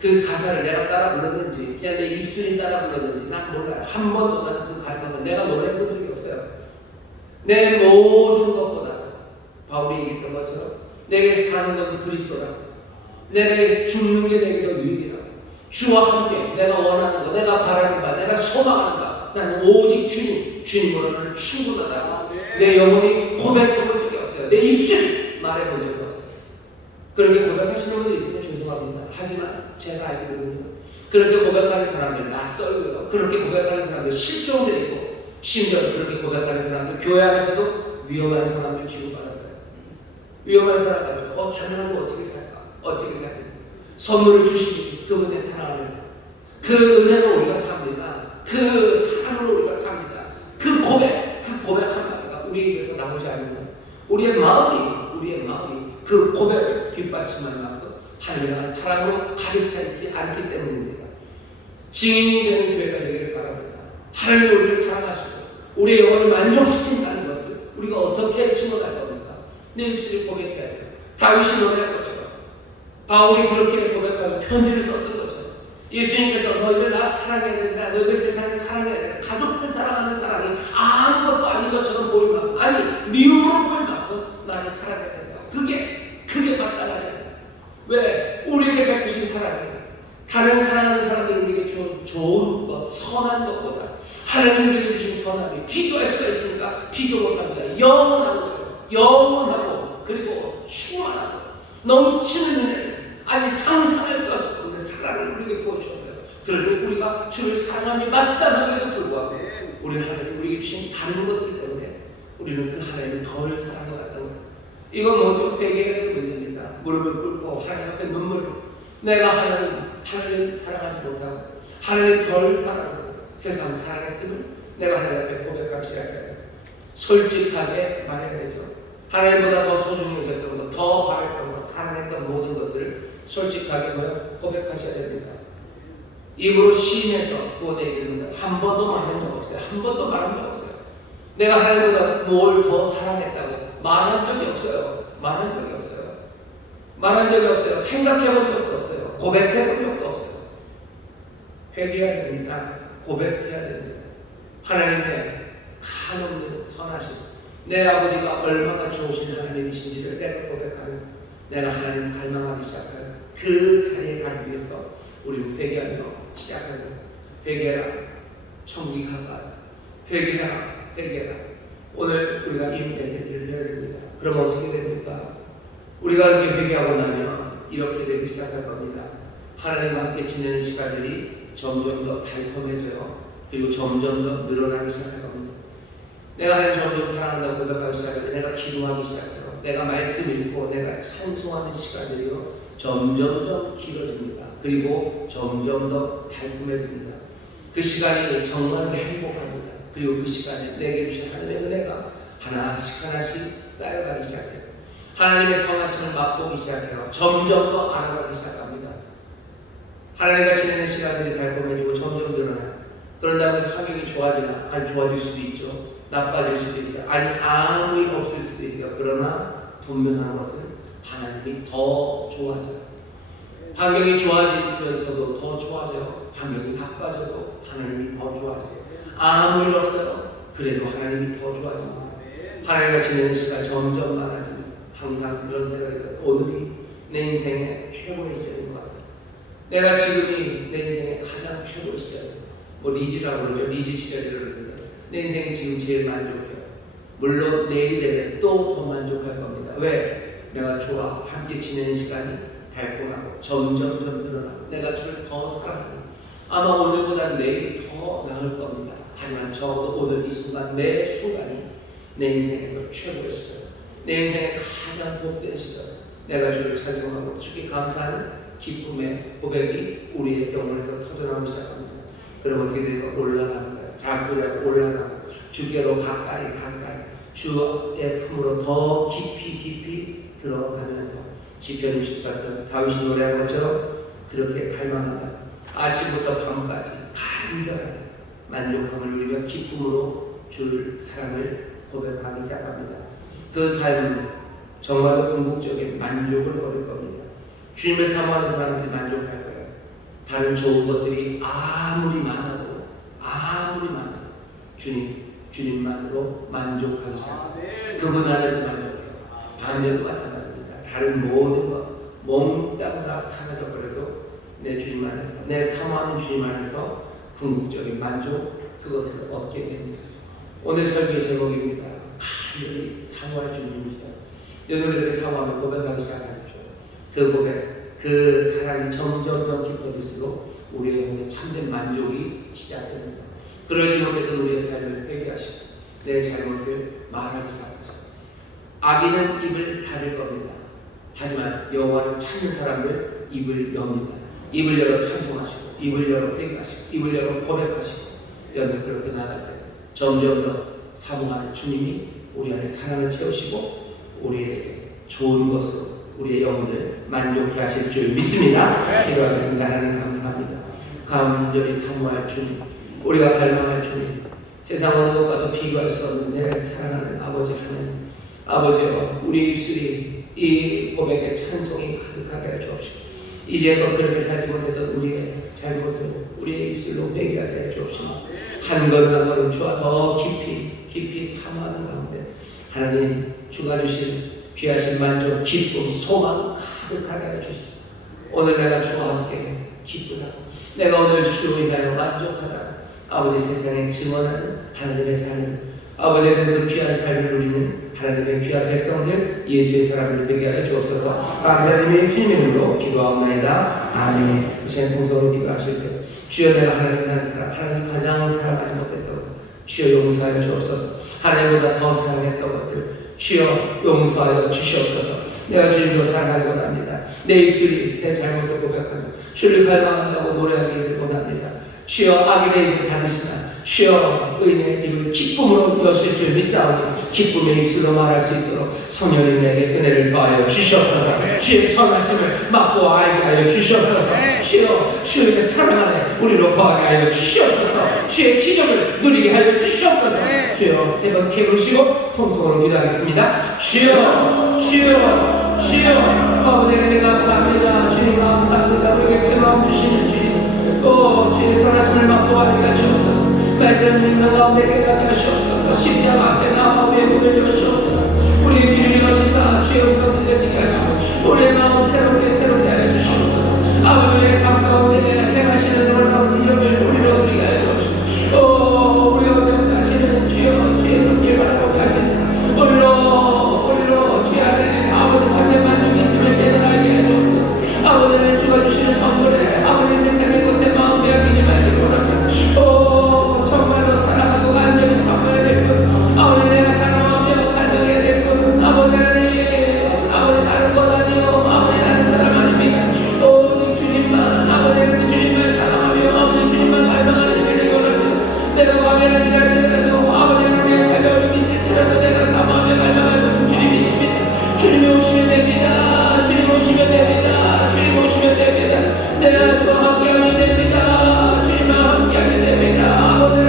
그 가사를 내가 따라 불렀는지 그냥 내 입술이 따라 불렀는지 난 몰라요. 한 번도 나는 그 갈망을 내가 노래해본 적이 없어요. 내 모든 것보다 바울이 얘기했던 것처럼 내게 사는 건 그리스도라고, 내게 죽는 게 내게 더 유익이라고, 주와 함께 내가 원하는 것, 내가 바라는 바, 내가 소망하는 바, 나는 오직 주님으로 나는 충분하다고 내 영혼이 고백해본 적이 없어요. 내 입술이 말해본 적이 없어요. 그렇게 고백하시는 분도 있으면 죄송합니다. 하지만 제가 알기로는 그렇게 고백하는 사람들 낯설고요. 그렇게 고백하는 사람들 실종되고 심지어 그렇게 고백하는 사람들 교회 안에서도 위험한 사람들 취급받았어요. 위험한 사람들 저 사람은 어떻게 살까? 선물을 주시니 그분의 사랑 안에서 그 은혜로 우리가 삽니다. 그 사랑으로 우리가 삽니다. 그 고백 한마디가 우리에게서 나오지 않는 우리의 마음이 그 고백을 뒷받침할 만큼 하나님의 사랑으로 가득 차 있지 않기 때문입니다. 증인이 되는 교회가 되기를 바랍니다. 하나님이 우리를 사랑하시고 우리의 영혼을 만족시킨다는 것을 우리가 어떻게 증언할 겁니까? 내 입술이 고백해야 돼요. 다윗이 노래할 것처럼, 바울이 그렇게 고백하고 편지를 썼던 것처럼, 예수님께서 너희들 나 사랑해야 된다, 너희들 세상에 사랑해야 된다, 가족들 사랑하는 사랑이 아무것도 아닌 것처럼 보일 만큼, 미움으로 보일 만큼 나를 사랑해야 된다. 그게 마땅하지 않아요. 왜? 우리에게 베푸신 사랑이 다른 사랑하는 사람들이 우리에게 준 좋은 것, 선한 것보다 하나님이 우리에게 주신 선함이 비교할 수가 있으니까 비교 못합니다. 영원하고 그리고 충만하고 넘치는 은혜, 상상할 것 없는 사랑을 우리에게 부어주셨어요. 그런데 우리가 주를 사랑함이 마땅함에도 불구하고 우리는 하나님 우리에게 주신 다른 것들 때문에 우리는 그 하나님을 덜 사랑해 왔다는 거예요. 이건 좀 회개해야 될 문제입니다. 무릎을 꿇고 하나님 앞에 눈물, 내가 하나님 사랑하지 못하고 하나님 덜 사랑하고 세상 사랑했음을 내가 하나님 앞에 고백하기 시작해요. 솔직하게 말해야 되죠. 하나님보다 더 소중히 여겼던 것, 더 바랬던 것, 사랑했던 모든 것들을 솔직하게 고백하셔야 됩니다. 입으로 시인해서 구원에 이르는 한 번도 말한 적 없어요. 한 번도 말한 적 없어요. 내가 하나님보다 뭘 더 사랑했다고 말한 적이 없어요. 말한 적이 없어요. 말한 적이 없어요. 생각해 본 적도 없어요. 고백해 본 적도 없어요. 회개해야 됩니다. 고백해야 됩니다. 하나님의 한없는 선하심, 내 아버지가 얼마나 좋으신 하나님이신지를 내가 고백하면 내가 하나님을 갈망하기 시작해요. 그 자리에 가기 위해서 우리는 회개하며 시작합니다. 회개라, 천국이 가까이. 회개하라, 회개하라. 오늘 우리가 이 메시지를 들어야 됩니다. 그럼 어떻게 됩니까? 우리가 이렇게 회개하고 나면 이렇게 되기 시작할 겁니다. 하나님과 함께 지내는 시간들이 점점 더 달콤해져요. 그리고 점점 더 늘어나기 시작할 겁니다. 내가 하나님 점점 사랑한다고 고백하기 시작해요. 내가 기도하기 시작해요. 내가 말씀 읽고 내가 찬송하는 시간들이요 점점 더 길어집니다. 그리고 점점 더 달콤해집니다. 그 시간이 정말 행복합니다. 그리고 그 시간에 내게 주신 하나님의 은혜가 하나씩 쌓여가기 시작해요. 하나님의 선하심을 맛보기 시작해요. 점점 더 알아가기 시작합니다. 하나님과 지내는 시간들이 달콤해지고 점점 늘어나요. 그런다고 해서 환경이 좋아지나? 아니, 좋아질 수도 있죠. 나빠질 수도 있어요. 아니, 아무 일 없을 수도 있어요. 그러나 분명한 것은 하나님이 더 좋아져요. 환경이 좋아지면서도 더 좋아져요. 환경이 나빠져도 하나님이 더 좋아져요. 아무 일 없어요. 그래도 하나님이 더 좋아집니다. 하나님과 지내는 시간 점점 많아집니다. 항상 그런 생각이 들어요. 오늘이 내 인생의 최고의 시절인 것 같아요. 내가 지금이 내 인생의 가장 최고의 시절이에요. 뭐 리즈라고 그러죠. 리즈 시절이라고 그러는데 내 인생이 지금 제일 만족해요. 물론 내일 되면 또 더 만족할 겁니다. 왜? 내가 주와 함께 지내는 시간이 달콤하고 점점 늘어나고 내가 주를 더 사랑하고 아마 오늘보다 내일이 더 나을 겁니다. 하지만 적어도 오늘 이 순간 매 순간이 내 인생에서 최고의 시절, 내 인생의 가장 복된 시절, 내가 주를 찬송하고 주께 감사하는 기쁨의 고백이 우리의 영혼에서 터져나오기 시작합니다. 그러면 어떻게 될까? 올라가는 거예요. 자꾸 올라가고 주께로 가까이 주의 품으로 더 깊이 들어가면서 시편 64편 다윗이 노래한 것처럼 그렇게 갈망한다. 아침부터 밤까지 간절하게 만족함을 누리며 기쁨으로 주를 사랑을 고백하기 시작합니다. 그 삶은 정말로 궁극적인 만족을 얻을 겁니다. 주님을 사모하는 사람들이 만족할 거예요. 다른 좋은 것들이 아무리 많아도 주님만으로 만족하기 시작합니다. 그분 안에서 만족해요. 반대도 마찬가지입니다. 다른 모든 것 몽땅 다 사라져버려도 내 주님 안에서, 내 사모하는 주님 안에서 궁극적인 만족, 그것을 얻게 됩니다. 오늘 설교의 제목입니다. 간절히 사모할 주님이시다. 여러분들에게 사모하며 고백하기 시작하십시오. 그 고백, 그 사랑이 점점 더 깊어질수록 우리의 영혼에 참된 만족이 시작됩니다. 그러지 못했던 우리의 삶을 회개하시고 내 잘못을 말하기 시작하시고 악인은 입을 닫을 겁니다. 하지만 여호와를 찾는 사람들 입을 엽니다. 입을 열어 찬송하시고 입을 열어 회개하시고 입을 열어 고백하시고 여러분 그렇게 나갈 때 점점 더 사모하는 주님이 우리 안에 사랑을 채우시고 우리에게 좋은 것으로 우리의 영혼을 만족케 하실 줄 믿습니다. 기도하겠습니다. 하나님 감사합니다. 간절히 사모할 주님, 우리가 갈망할 주님, 세상 어느 것과도 비교할 수 없는 내 사랑하는 아버지 하나님, 아버지여 우리 입술이 이 고백의 찬송이 가득하게 해 주옵시고 이제껏 그렇게 살지 못했던 우리의 잘못을 우리의 입술로 회개하게 해 주옵시고 한 걸음 한 걸음 주와 더 깊이 사모하는 가운데 하나님 주가 주신 귀하신 만족, 기쁨, 소망 가득하게 해 주시옵소서. 오늘 내가 주와 함께 기쁘다, 내가 오늘 주로 인하여 만족하다, 아버지 세상에 증언하는 하나님의 자녀, 아버지는 그 귀한 삶을 누리는 하나님의 귀한 백성들, 예수의 사람을 되게 하여 주옵소서. 감사드리며 예수님의 이름으로 기도하옵나이다. 아멘. 우선 동서로 기도하실 때 주여 내가 하나님이라는 사람, 하나님 가장 사랑하지 못했던 것 주여 용서하여 주옵소서. 하나님보다 더 사랑했던 것들 주여 용서하여 주시옵소서. 내가 주님으로 살아가기 원합니다. 내 입술이 내 잘못을 고백하며 주를 갈망한다고 노래하기를 원합니다. 주여 악인의 입을 닫으시나 주여 의인의 입을 기쁨으로 여실 줄 믿사오니 기쁨의 입술로 말할 수 있도록 성령님 내게 은혜를 더하여 주시옵소서. 주의 선하심을 맛보아 알게 하여 주시옵소서. 주여 주의 사랑 안에 우리로 거하게 하여 주시옵소서. 주의 기적을 누리게 하여 주시옵소서. 주여 세 번 쾌 부르시고 통성으로 기도하겠습니다. 주여 주여 주여 아버지 은혜 감사합니다. 주님 감사합니다. 우리에게 새 마음 주시는 주님 주의 선하심을 맛보아 알게 하시옵소서. 말씀 읽는 가운데 깨닫게 하시옵소서. 십자가 앞에 나와 문을 여시옵소서. 우리의 귀를 여시사 주의 음성 들려지게 하시고 우리의 마음 새롭게 하여 주시옵소서. 아버지의 삶 가운데 행하시는 놀라운 이력을 우리로 누리게 하시옵소서. 우리가 역사하시는 주여 주의 손길 바라보게 하시옵소서. 우리로 주의 안에 아버지 참된 만족이 있음을 깨달게 하시옵소서. 아버지는 주가 주시는 선물에 아버지 세상의 것에 마음 빼앗기지 말길 원합니다. 정말로 사랑하고 간절히 삼아야 될 것, 아버지 내가 사랑하며 간절해야 될 것, 아버지 다른 것 아니요, 아버지 다른 사람 아닙니다. 오직 주님만, 아버지 그 주님만 사랑하며 아버지 주님만 갈망하는 일을 원합니다. 내가 과거를 지날지라도 아버지 우리의 삶에 어려움이 있을지라도 내가 사모하며 갈망할 분 주님이십니다. 주님이 오시면 됩니다. 주님 오시면 됩니다. 주님 오시면 됩니다. 내가 주와 함께하면 됩니다. 주님과 함께하면 됩니다. 아버지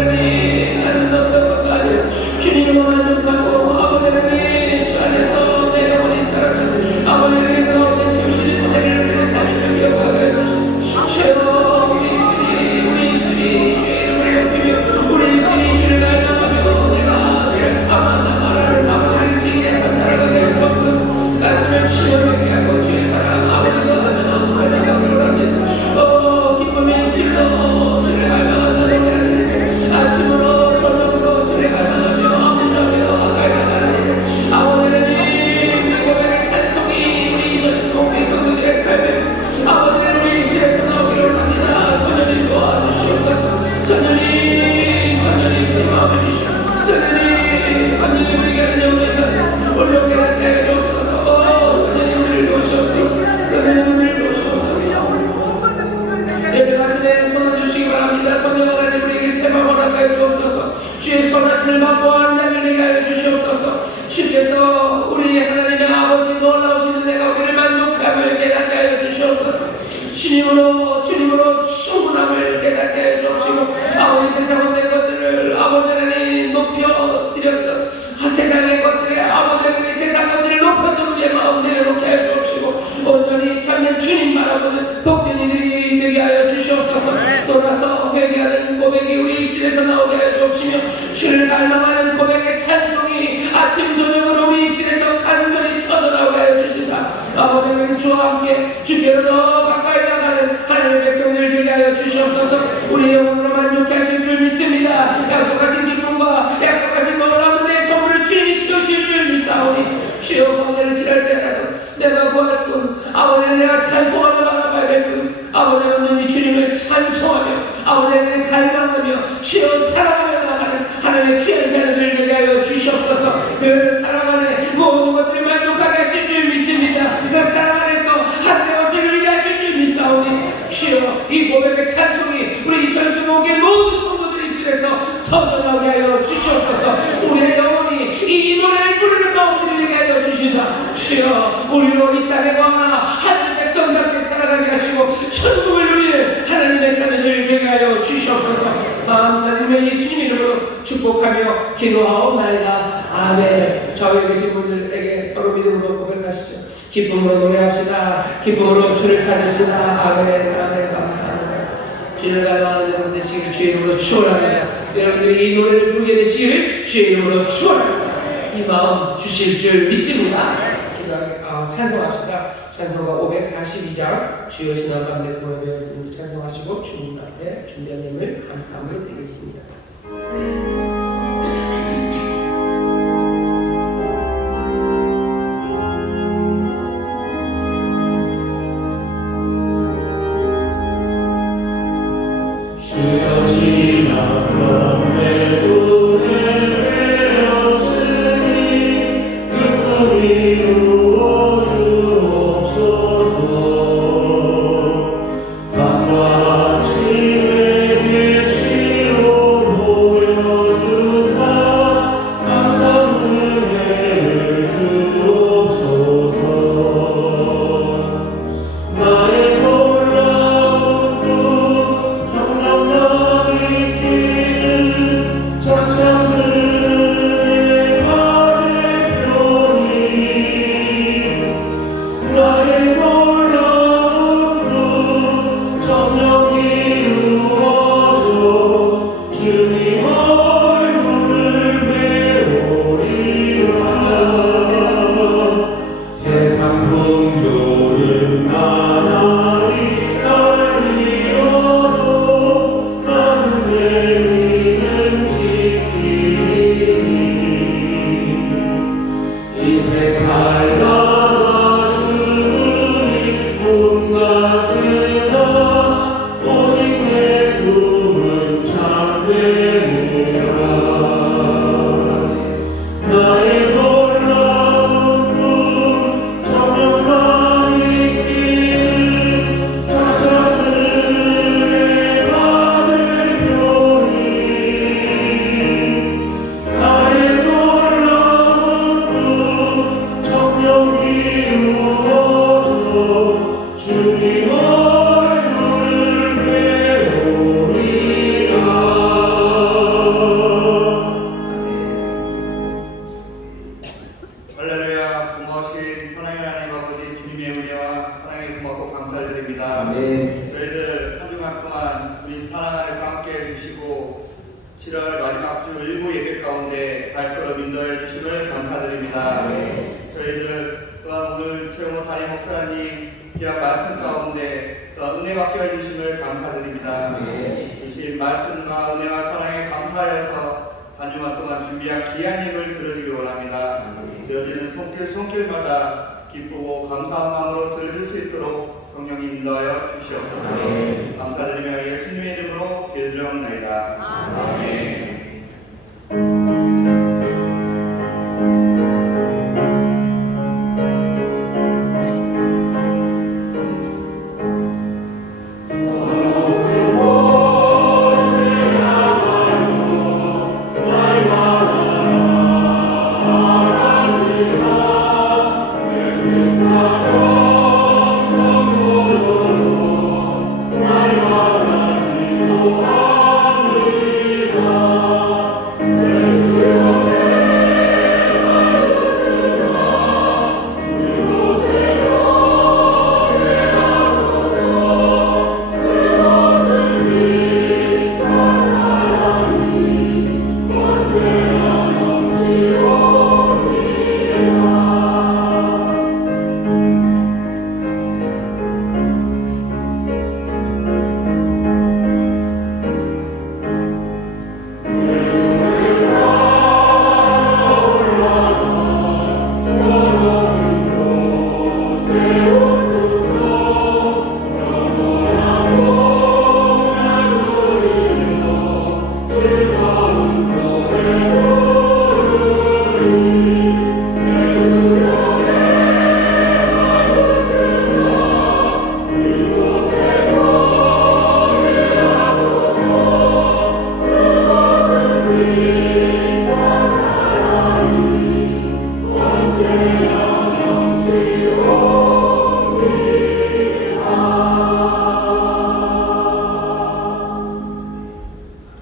나는 어떤 것도 아니라 주님으로 만족하고 아버지 주 안에서 내가 우리 살아가는 아버지의 그 없는 정신의 무대를 우리의 삶을 기억하게 해주시옵소서. 주여 우리 입술이 주의 이름을 높이며 우리 입술이 주를 갈망하며 내가 주를 사모한다 말하는 아버지를 지기에 살아가게 하옵소서. 가슴을 치열하게 하고 주의 사랑 아버지가 하면 말라가기로 합니다. 기쁨의 입술로 주를 갈망한다 내가 아침으로 저녁으로 주를 갈망하며 아버지하며 갈망하는 아버지는 이 고백의 찬송이 우리 전수목의 성도들의 삶에서 아버지는 우리 입술에서 나오기를 합니다. 선녀님 도와주시옵소서. 선녀님 새 마음을 주시옵소서. 선녀님 우리가 은혜를 받아서 올롭게 하게 해주옵소서. 선녀님 우리를 도우시옵소서. 선녀님 우리를 도우시옵소서. 예배 가슴에 손을 주시기 바랍니다. 성령 하나님 우리에게 새 마음을 허락하여 주옵소서. 주의 선하심을 맛보아 하는 자를 내게 하여 주시옵소서. 주께서 우리 하나님의 아버지 놀라우신 은혜가 우리를 만족함을 깨닫게 하여 주시옵소서. 주님으로 충분함을 깨닫게 하여 주옵시고 아버지 세상 없는 것들을 아버지 하나님 높여 드렸던 세상의 것들에 아버지 하나님 세상 것들을 높였던 우리의 마음 내려놓게 하여 주옵시고 온전히 참된 주님 바라보는 복된 이들이 되게 하여 주시옵소서. 돌아서 회개하는 고백이 우리 입술에서 나오게 하여 주옵시며 주를 갈망하는 고백의 찬송이 아침 저녁으로 우리 입술에서 간절히 터져나오게 하여 주시사 아버지 하나님 주와 함께 주께로 더 가까이 나가는 하나님의 백성들을 되게 하여 주시옵소서. 우리의 영혼으로 만족케 하실 줄 믿습니다. 약속하신 기쁨과 약속하신 놀라운 은혜의 선물을 주님이 채우실 줄 믿사오니 주여 고뇌를 지날 때라도 내가 구할 뿐 아버지는 내가 찬송하며 바라봐야 될 뿐 아버지 온전히 주님을 찬송하며 아버지는 갈망하며 주여 사랑하며 나가는 하나님의 귀한 자녀들 되게 하여 주시옵소서. 그 사랑 안에 모든 것들을 만족하게 하실 줄 믿습니다. 그 사랑 안에서 하나님의 것을 누리게 하실 줄 믿사오니 주여 이 고백의 찬송이 우리 전수목의 모든 성도들 입술에서 터져나오게 하여 주시옵소서. 우리의 영혼이 이 노래를 부르는 마음들을 되게 하여 주시사 주여 우리로 이 땅에 거하나 하늘 백성답게 살아가게 하시고 천국을 누리는 하나님의 자녀들 되게 하여 주시옵소서. 감사드리며 예수님 이름으로 축복하며 기도하옵나이다. 아멘. 좌우에 계신 분들에게 서로 믿음으로 고백하시죠. 기쁨으로 노래합시다. 기쁨으로 주를 찾읍시다. 아멘. 감사합니다. 주를 갈망하는 여러분 되시기를 주의 이름으로 축원합니다. 여러분들이 이 노래를 부르게 되시기를 주의 이름으로 축원합니다. 이 마음 주실 줄 믿습니다. 찬송합시다. 찬송가 542장 주여 신앙 가운데 도움되었습니다. 찬송하시고 주님 앞에 준비한 힘을 감사함으로 드리겠습니다. 주여 지나간 내 은혜 없으니 그 꿈이 이루어주 나의 놀라운 꿈 정령만 이기는 천사들의 아들교니 나의 놀라운 꿈 정령 이루어져 주님 얼굴을 배우리라. 할렐루야. 고마우신 사랑의 하나님 아버지 주님의 은혜와 사랑에 고맙고 감사드립니다. 아멘. 저희들 한 주간 동안 주님 사랑 안에서 함께 해주시고 7월 마지막 주 일부 예배 가운데 발걸음 인도해 주심을 감사드립니다. 저희들 또한 오늘 최영호 담임 목사님 귀한 말씀 가운데 또한 은혜 받게 해주심을 감사드립니다. 주신 말씀과 은혜와 사랑에 감사하여서 한 주간 동안 준비한 귀한 힘을 들어주기 원합니다. 들어지는 손길마다 기쁘고 감사한 마음으로 들어줄 수 있도록 성령님 인도하여 주시옵소서. 감사드리며 예수님의 이름으로 기도드리옵나이다. 아멘.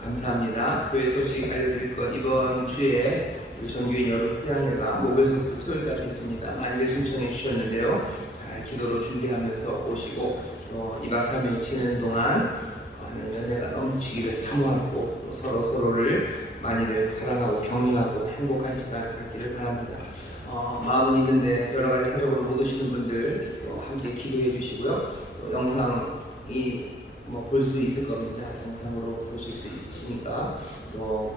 감사합니다. 교회 소식 알려드릴 것 이번 주에 정규인 여름 수양회가 목요일부터 토요일까지 있습니다. 많이들 신청해 주셨는데요. 잘 기도로 준비하면서 오시고 2박 3일 지내는 동안 연애가 넘치기를 사모하고 또 서로를 많이들 사랑하고 격려하고 행복한 시간 갖기를 바랍니다. 마음은 있는데 여러 가지 사정으로 못 오시는 분들 함께 기도해 주시고요. 또 영상이 볼 수 있을 겁니다. 영상으로 보실 수 있으시니까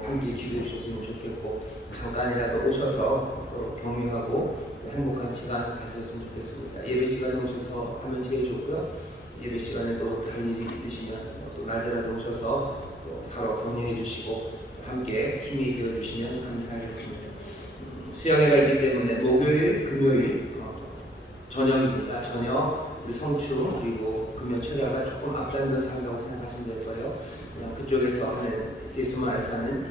함께 기도해 주셨으면 좋겠고 잠깐이라도 오셔서 서로 격려하고 행복한 시간 가졌으면 좋겠습니다. 예배 시간에 오셔서 하면 제일 좋고요. 예배 시간에도 다른 일이 있으시면 또 낮이라도 오셔서 서로 격려해 주시고 함께 힘이 되어 주시면 감사하겠습니다. 수양회가 있기 때문에 목요일, 금요일 저녁입니다. 저녁 우리 성추 그리고 금요 철야가 조금 앞당겨서 한다고 생각하시면 될 거예요. 그쪽에서 하는 예수말에서 하는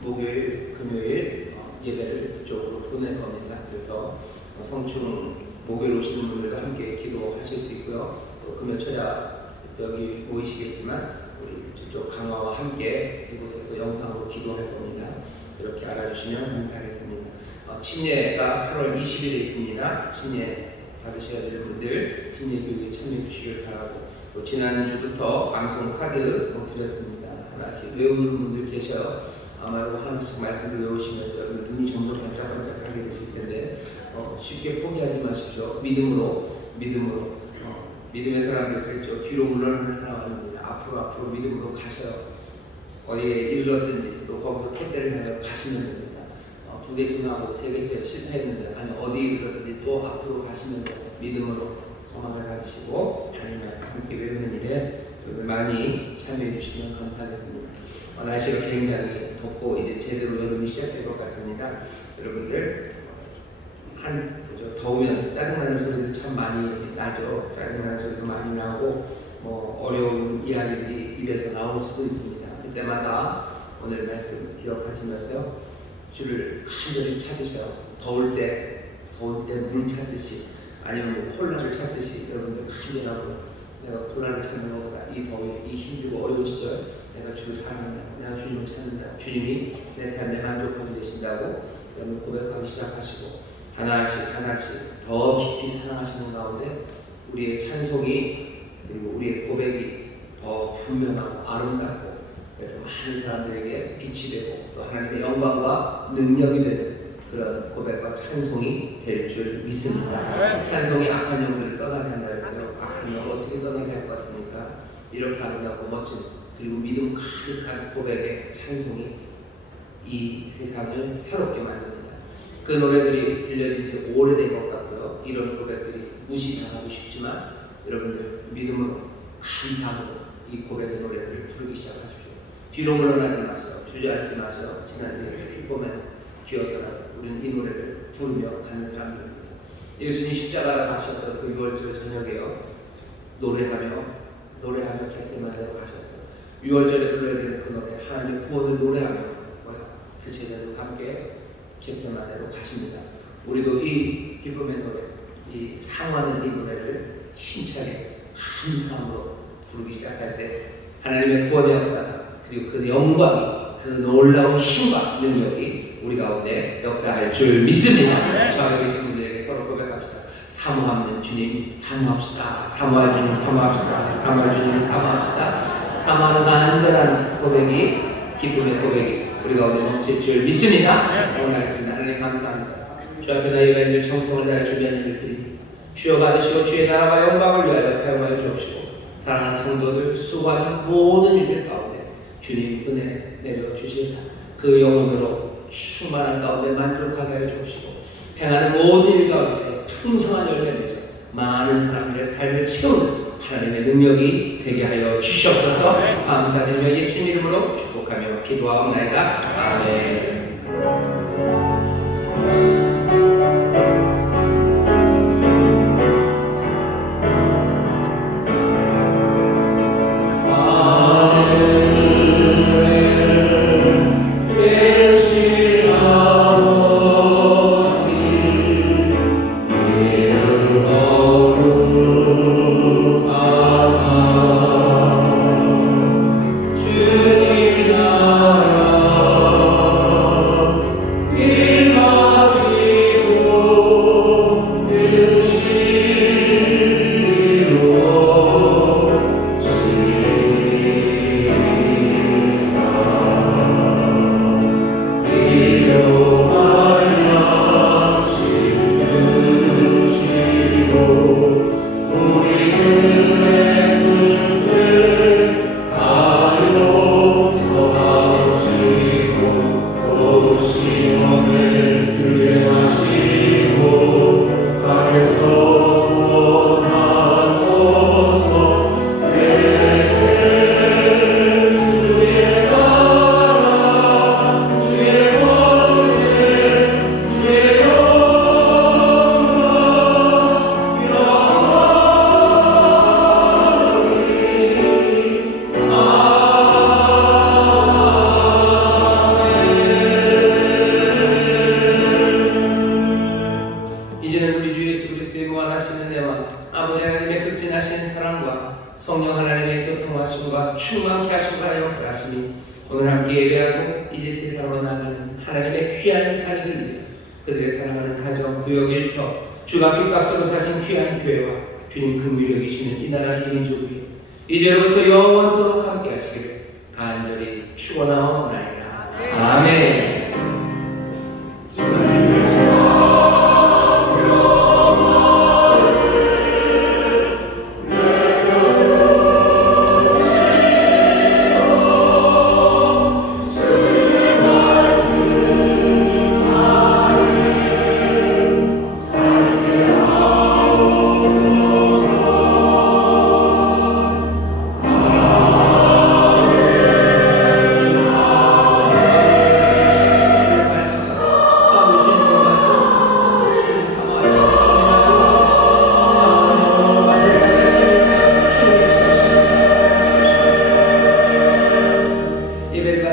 목요일, 금요일 예배를 그쪽으로 보낼 겁니다. 그래서 성추 목요일 오시는 분들과 함께 기도하실 수 있고요. 또 금요 철야 여기 모이시겠지만 우리 저쪽 강화와 함께 이곳에서 영상으로 기도할 겁니다. 이렇게 알아주시면 감사하겠습니다. 침례가 8월 20일에 있습니다. 침례 받으셔야 될 분들 침례 교육에 참여해 주시길 바라고 또 지난주부터 방송 카드 드렸습니다. 하나씩 외우는 분들 계셔요. 아마도 하나씩 말씀을 외우시면서 여러분 눈이 점점 반짝반짝하게 되실 텐데 쉽게 포기하지 마십시오. 믿음으로 믿음의 사람들 그랬죠. 뒤로 물러나는 사람 아닙니다. 앞으로 믿음으로 가셔요. 어디에 이르렀든지 또 거기서 텟대를 하여 가시면 됩니다. 두 개쯤하고 세 개째 실패했는데 아니 어디 이르렀든지 또 앞으로 가시면 믿음으로 소망을 가지시고 하나님 말씀 함께 외우는 일에 많이 참여해 주시면 감사하겠습니다. 날씨가 굉장히 덥고 이제 제대로 여름이 시작될 것 같습니다. 여러분들 더우면 짜증나는 소리도 참 많이 나죠. 짜증나는 소리도 많이 나고 어려운 이야기들이 입에서 나올 수도 있습니다. 그때마다 오늘 말씀 기억하시면서 주를 간절히 찾으세요. 더울 때 물 찾듯이 아니면 콜라를 찾듯이 여러분들 간절하고 내가 콜라를 찾는 것보다 이 더위, 이 힘들고 어려운 시절 내가 주를 사랑한다, 내가 주님을 찾는다, 주님이 내 삶에 만족하게 되신다고 여러분 고백하기 시작하시고 하나씩 더 깊이 사랑하시는 가운데 우리의 찬송이 그리고 우리의 고백이 더 분명하고 아름답고 그래서 많은 사람들에게 빛이 되고 또 하나님의 영광과 능력이 되는 그런 고백과 찬송이 될 줄 믿습니다. 찬송이 악한 영들을 떠나게 한다 그랬어요. 악한 영을 어떻게 떠나게 할 것 같습니까? 이렇게 아름답고 멋진 그리고 믿음 가득한 고백의 찬송이 이 세상을 새롭게 만듭니다. 그 노래들이 들려진 지 오래된 것 같고요. 이런 고백들이 무시당하고 싶지만 여러분들 믿음으로 감사함으로 이 고백의 노래를 부르기 시작하십시오. 뒤로 물러나지 마세요. 주저앉지 마세요. 지난주에 휘보면 기어서라도 우리는 이 노래를 부르며 가는 사람들입니다. 예수님 십자가를 가셨던 그 6월절 저녁에요. 노래하며 겟세마네로 가셨어요. 6월절에 불러야 되는 그 노래 하나님의 구원을 노래하며 그 제자들과 함께 겟세마네로 가십니다. 우리도 이 기쁨의 노래, 이 상하는 이 노래를 힘차게 감사함으로 부르기 시작할 때 하나님의 구원의 역사 그리고 그 영광이 그 놀라운 힘과 능력이 우리 가운데 역사할 줄 믿습니다. 저하고 계신 분들에게 서로 고백합시다. 사모하는 주님 사모합시다. 사모할 주님 사모합시다. 사모할 주님 사모합시다. 사모하는 간절한 고백이 기쁨의 고백이 우리 가운데 넘칠 줄 믿습니다. 응원하겠습니다. 하나님 감사합니다. 주 앞에 나의 일을 정성을 다해 준비한 일을 드립니다. 주여 받으시고 주의 나라와 영광을 위하여 사용하여 주옵시고 사랑하는 성도들 수고하는 모든 일들 가운데 주님 은혜 내려 주시사 그 영혼으로 충만한 가운데 만족하게 하여 주옵시고 행하는 모든 일 가운데 풍성한 열매 맺어 많은 사람들의 삶을 채우는 하나님의 능력이 되게 하여 주시옵소서. 감사드리며 예수님 이름으로 축복하며 기도하옵나이다. 아멘. 충만케 하심과 역사하시니 오늘 함께 예배하고 이제 세상으로 나가는 하나님의 귀한 자녀들 그들의 사랑하는 가정, 구역, 일터 주가 핏값으로 사신 귀한 교회와 주님 긍휼히 여기시는 이 나라 이 민족 위에 이제로부터 영원토록 함께 하시기를 간절히 축원하옵나이다. 아멘.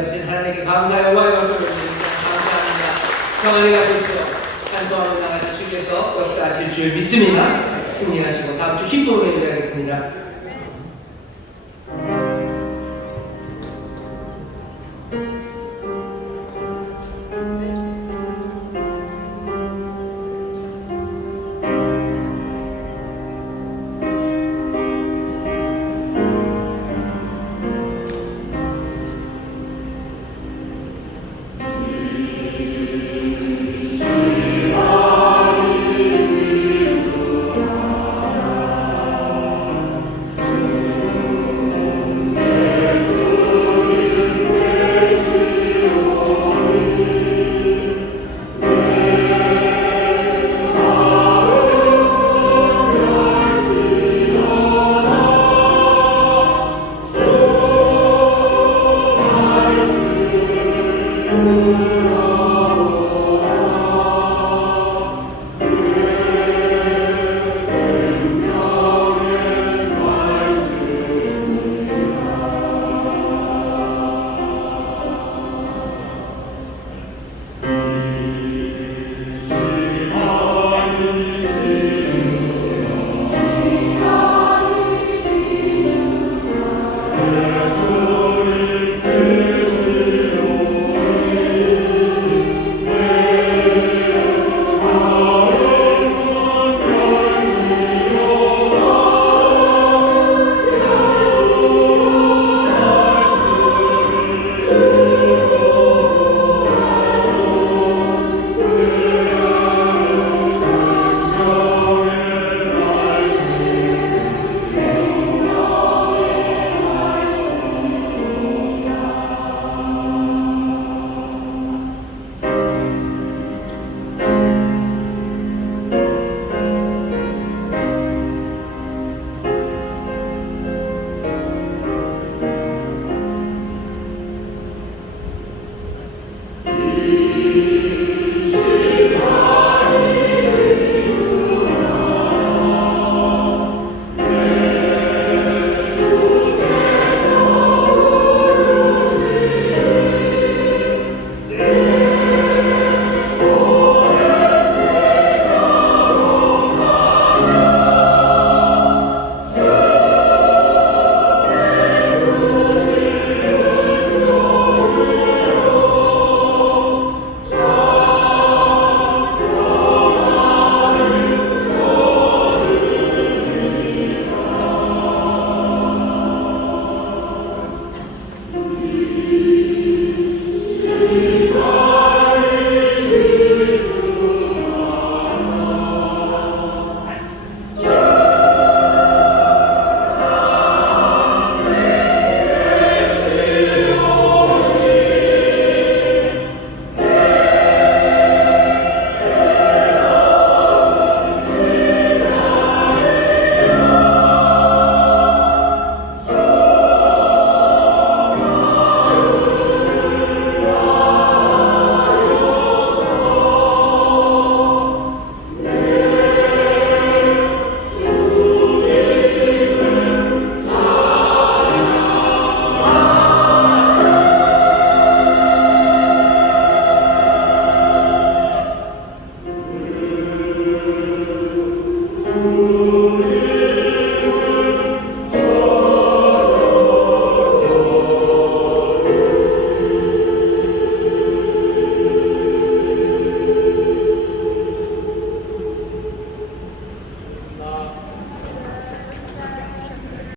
주신 하나님께 감사의 영광을 돌려드립니다. 감사합니다. 평안히 가십시오. 찬송하고 나가자 주께서 역사하실 줄 믿습니다. 승리하시고 다음 주 기쁨으로 예배하겠습니다. 오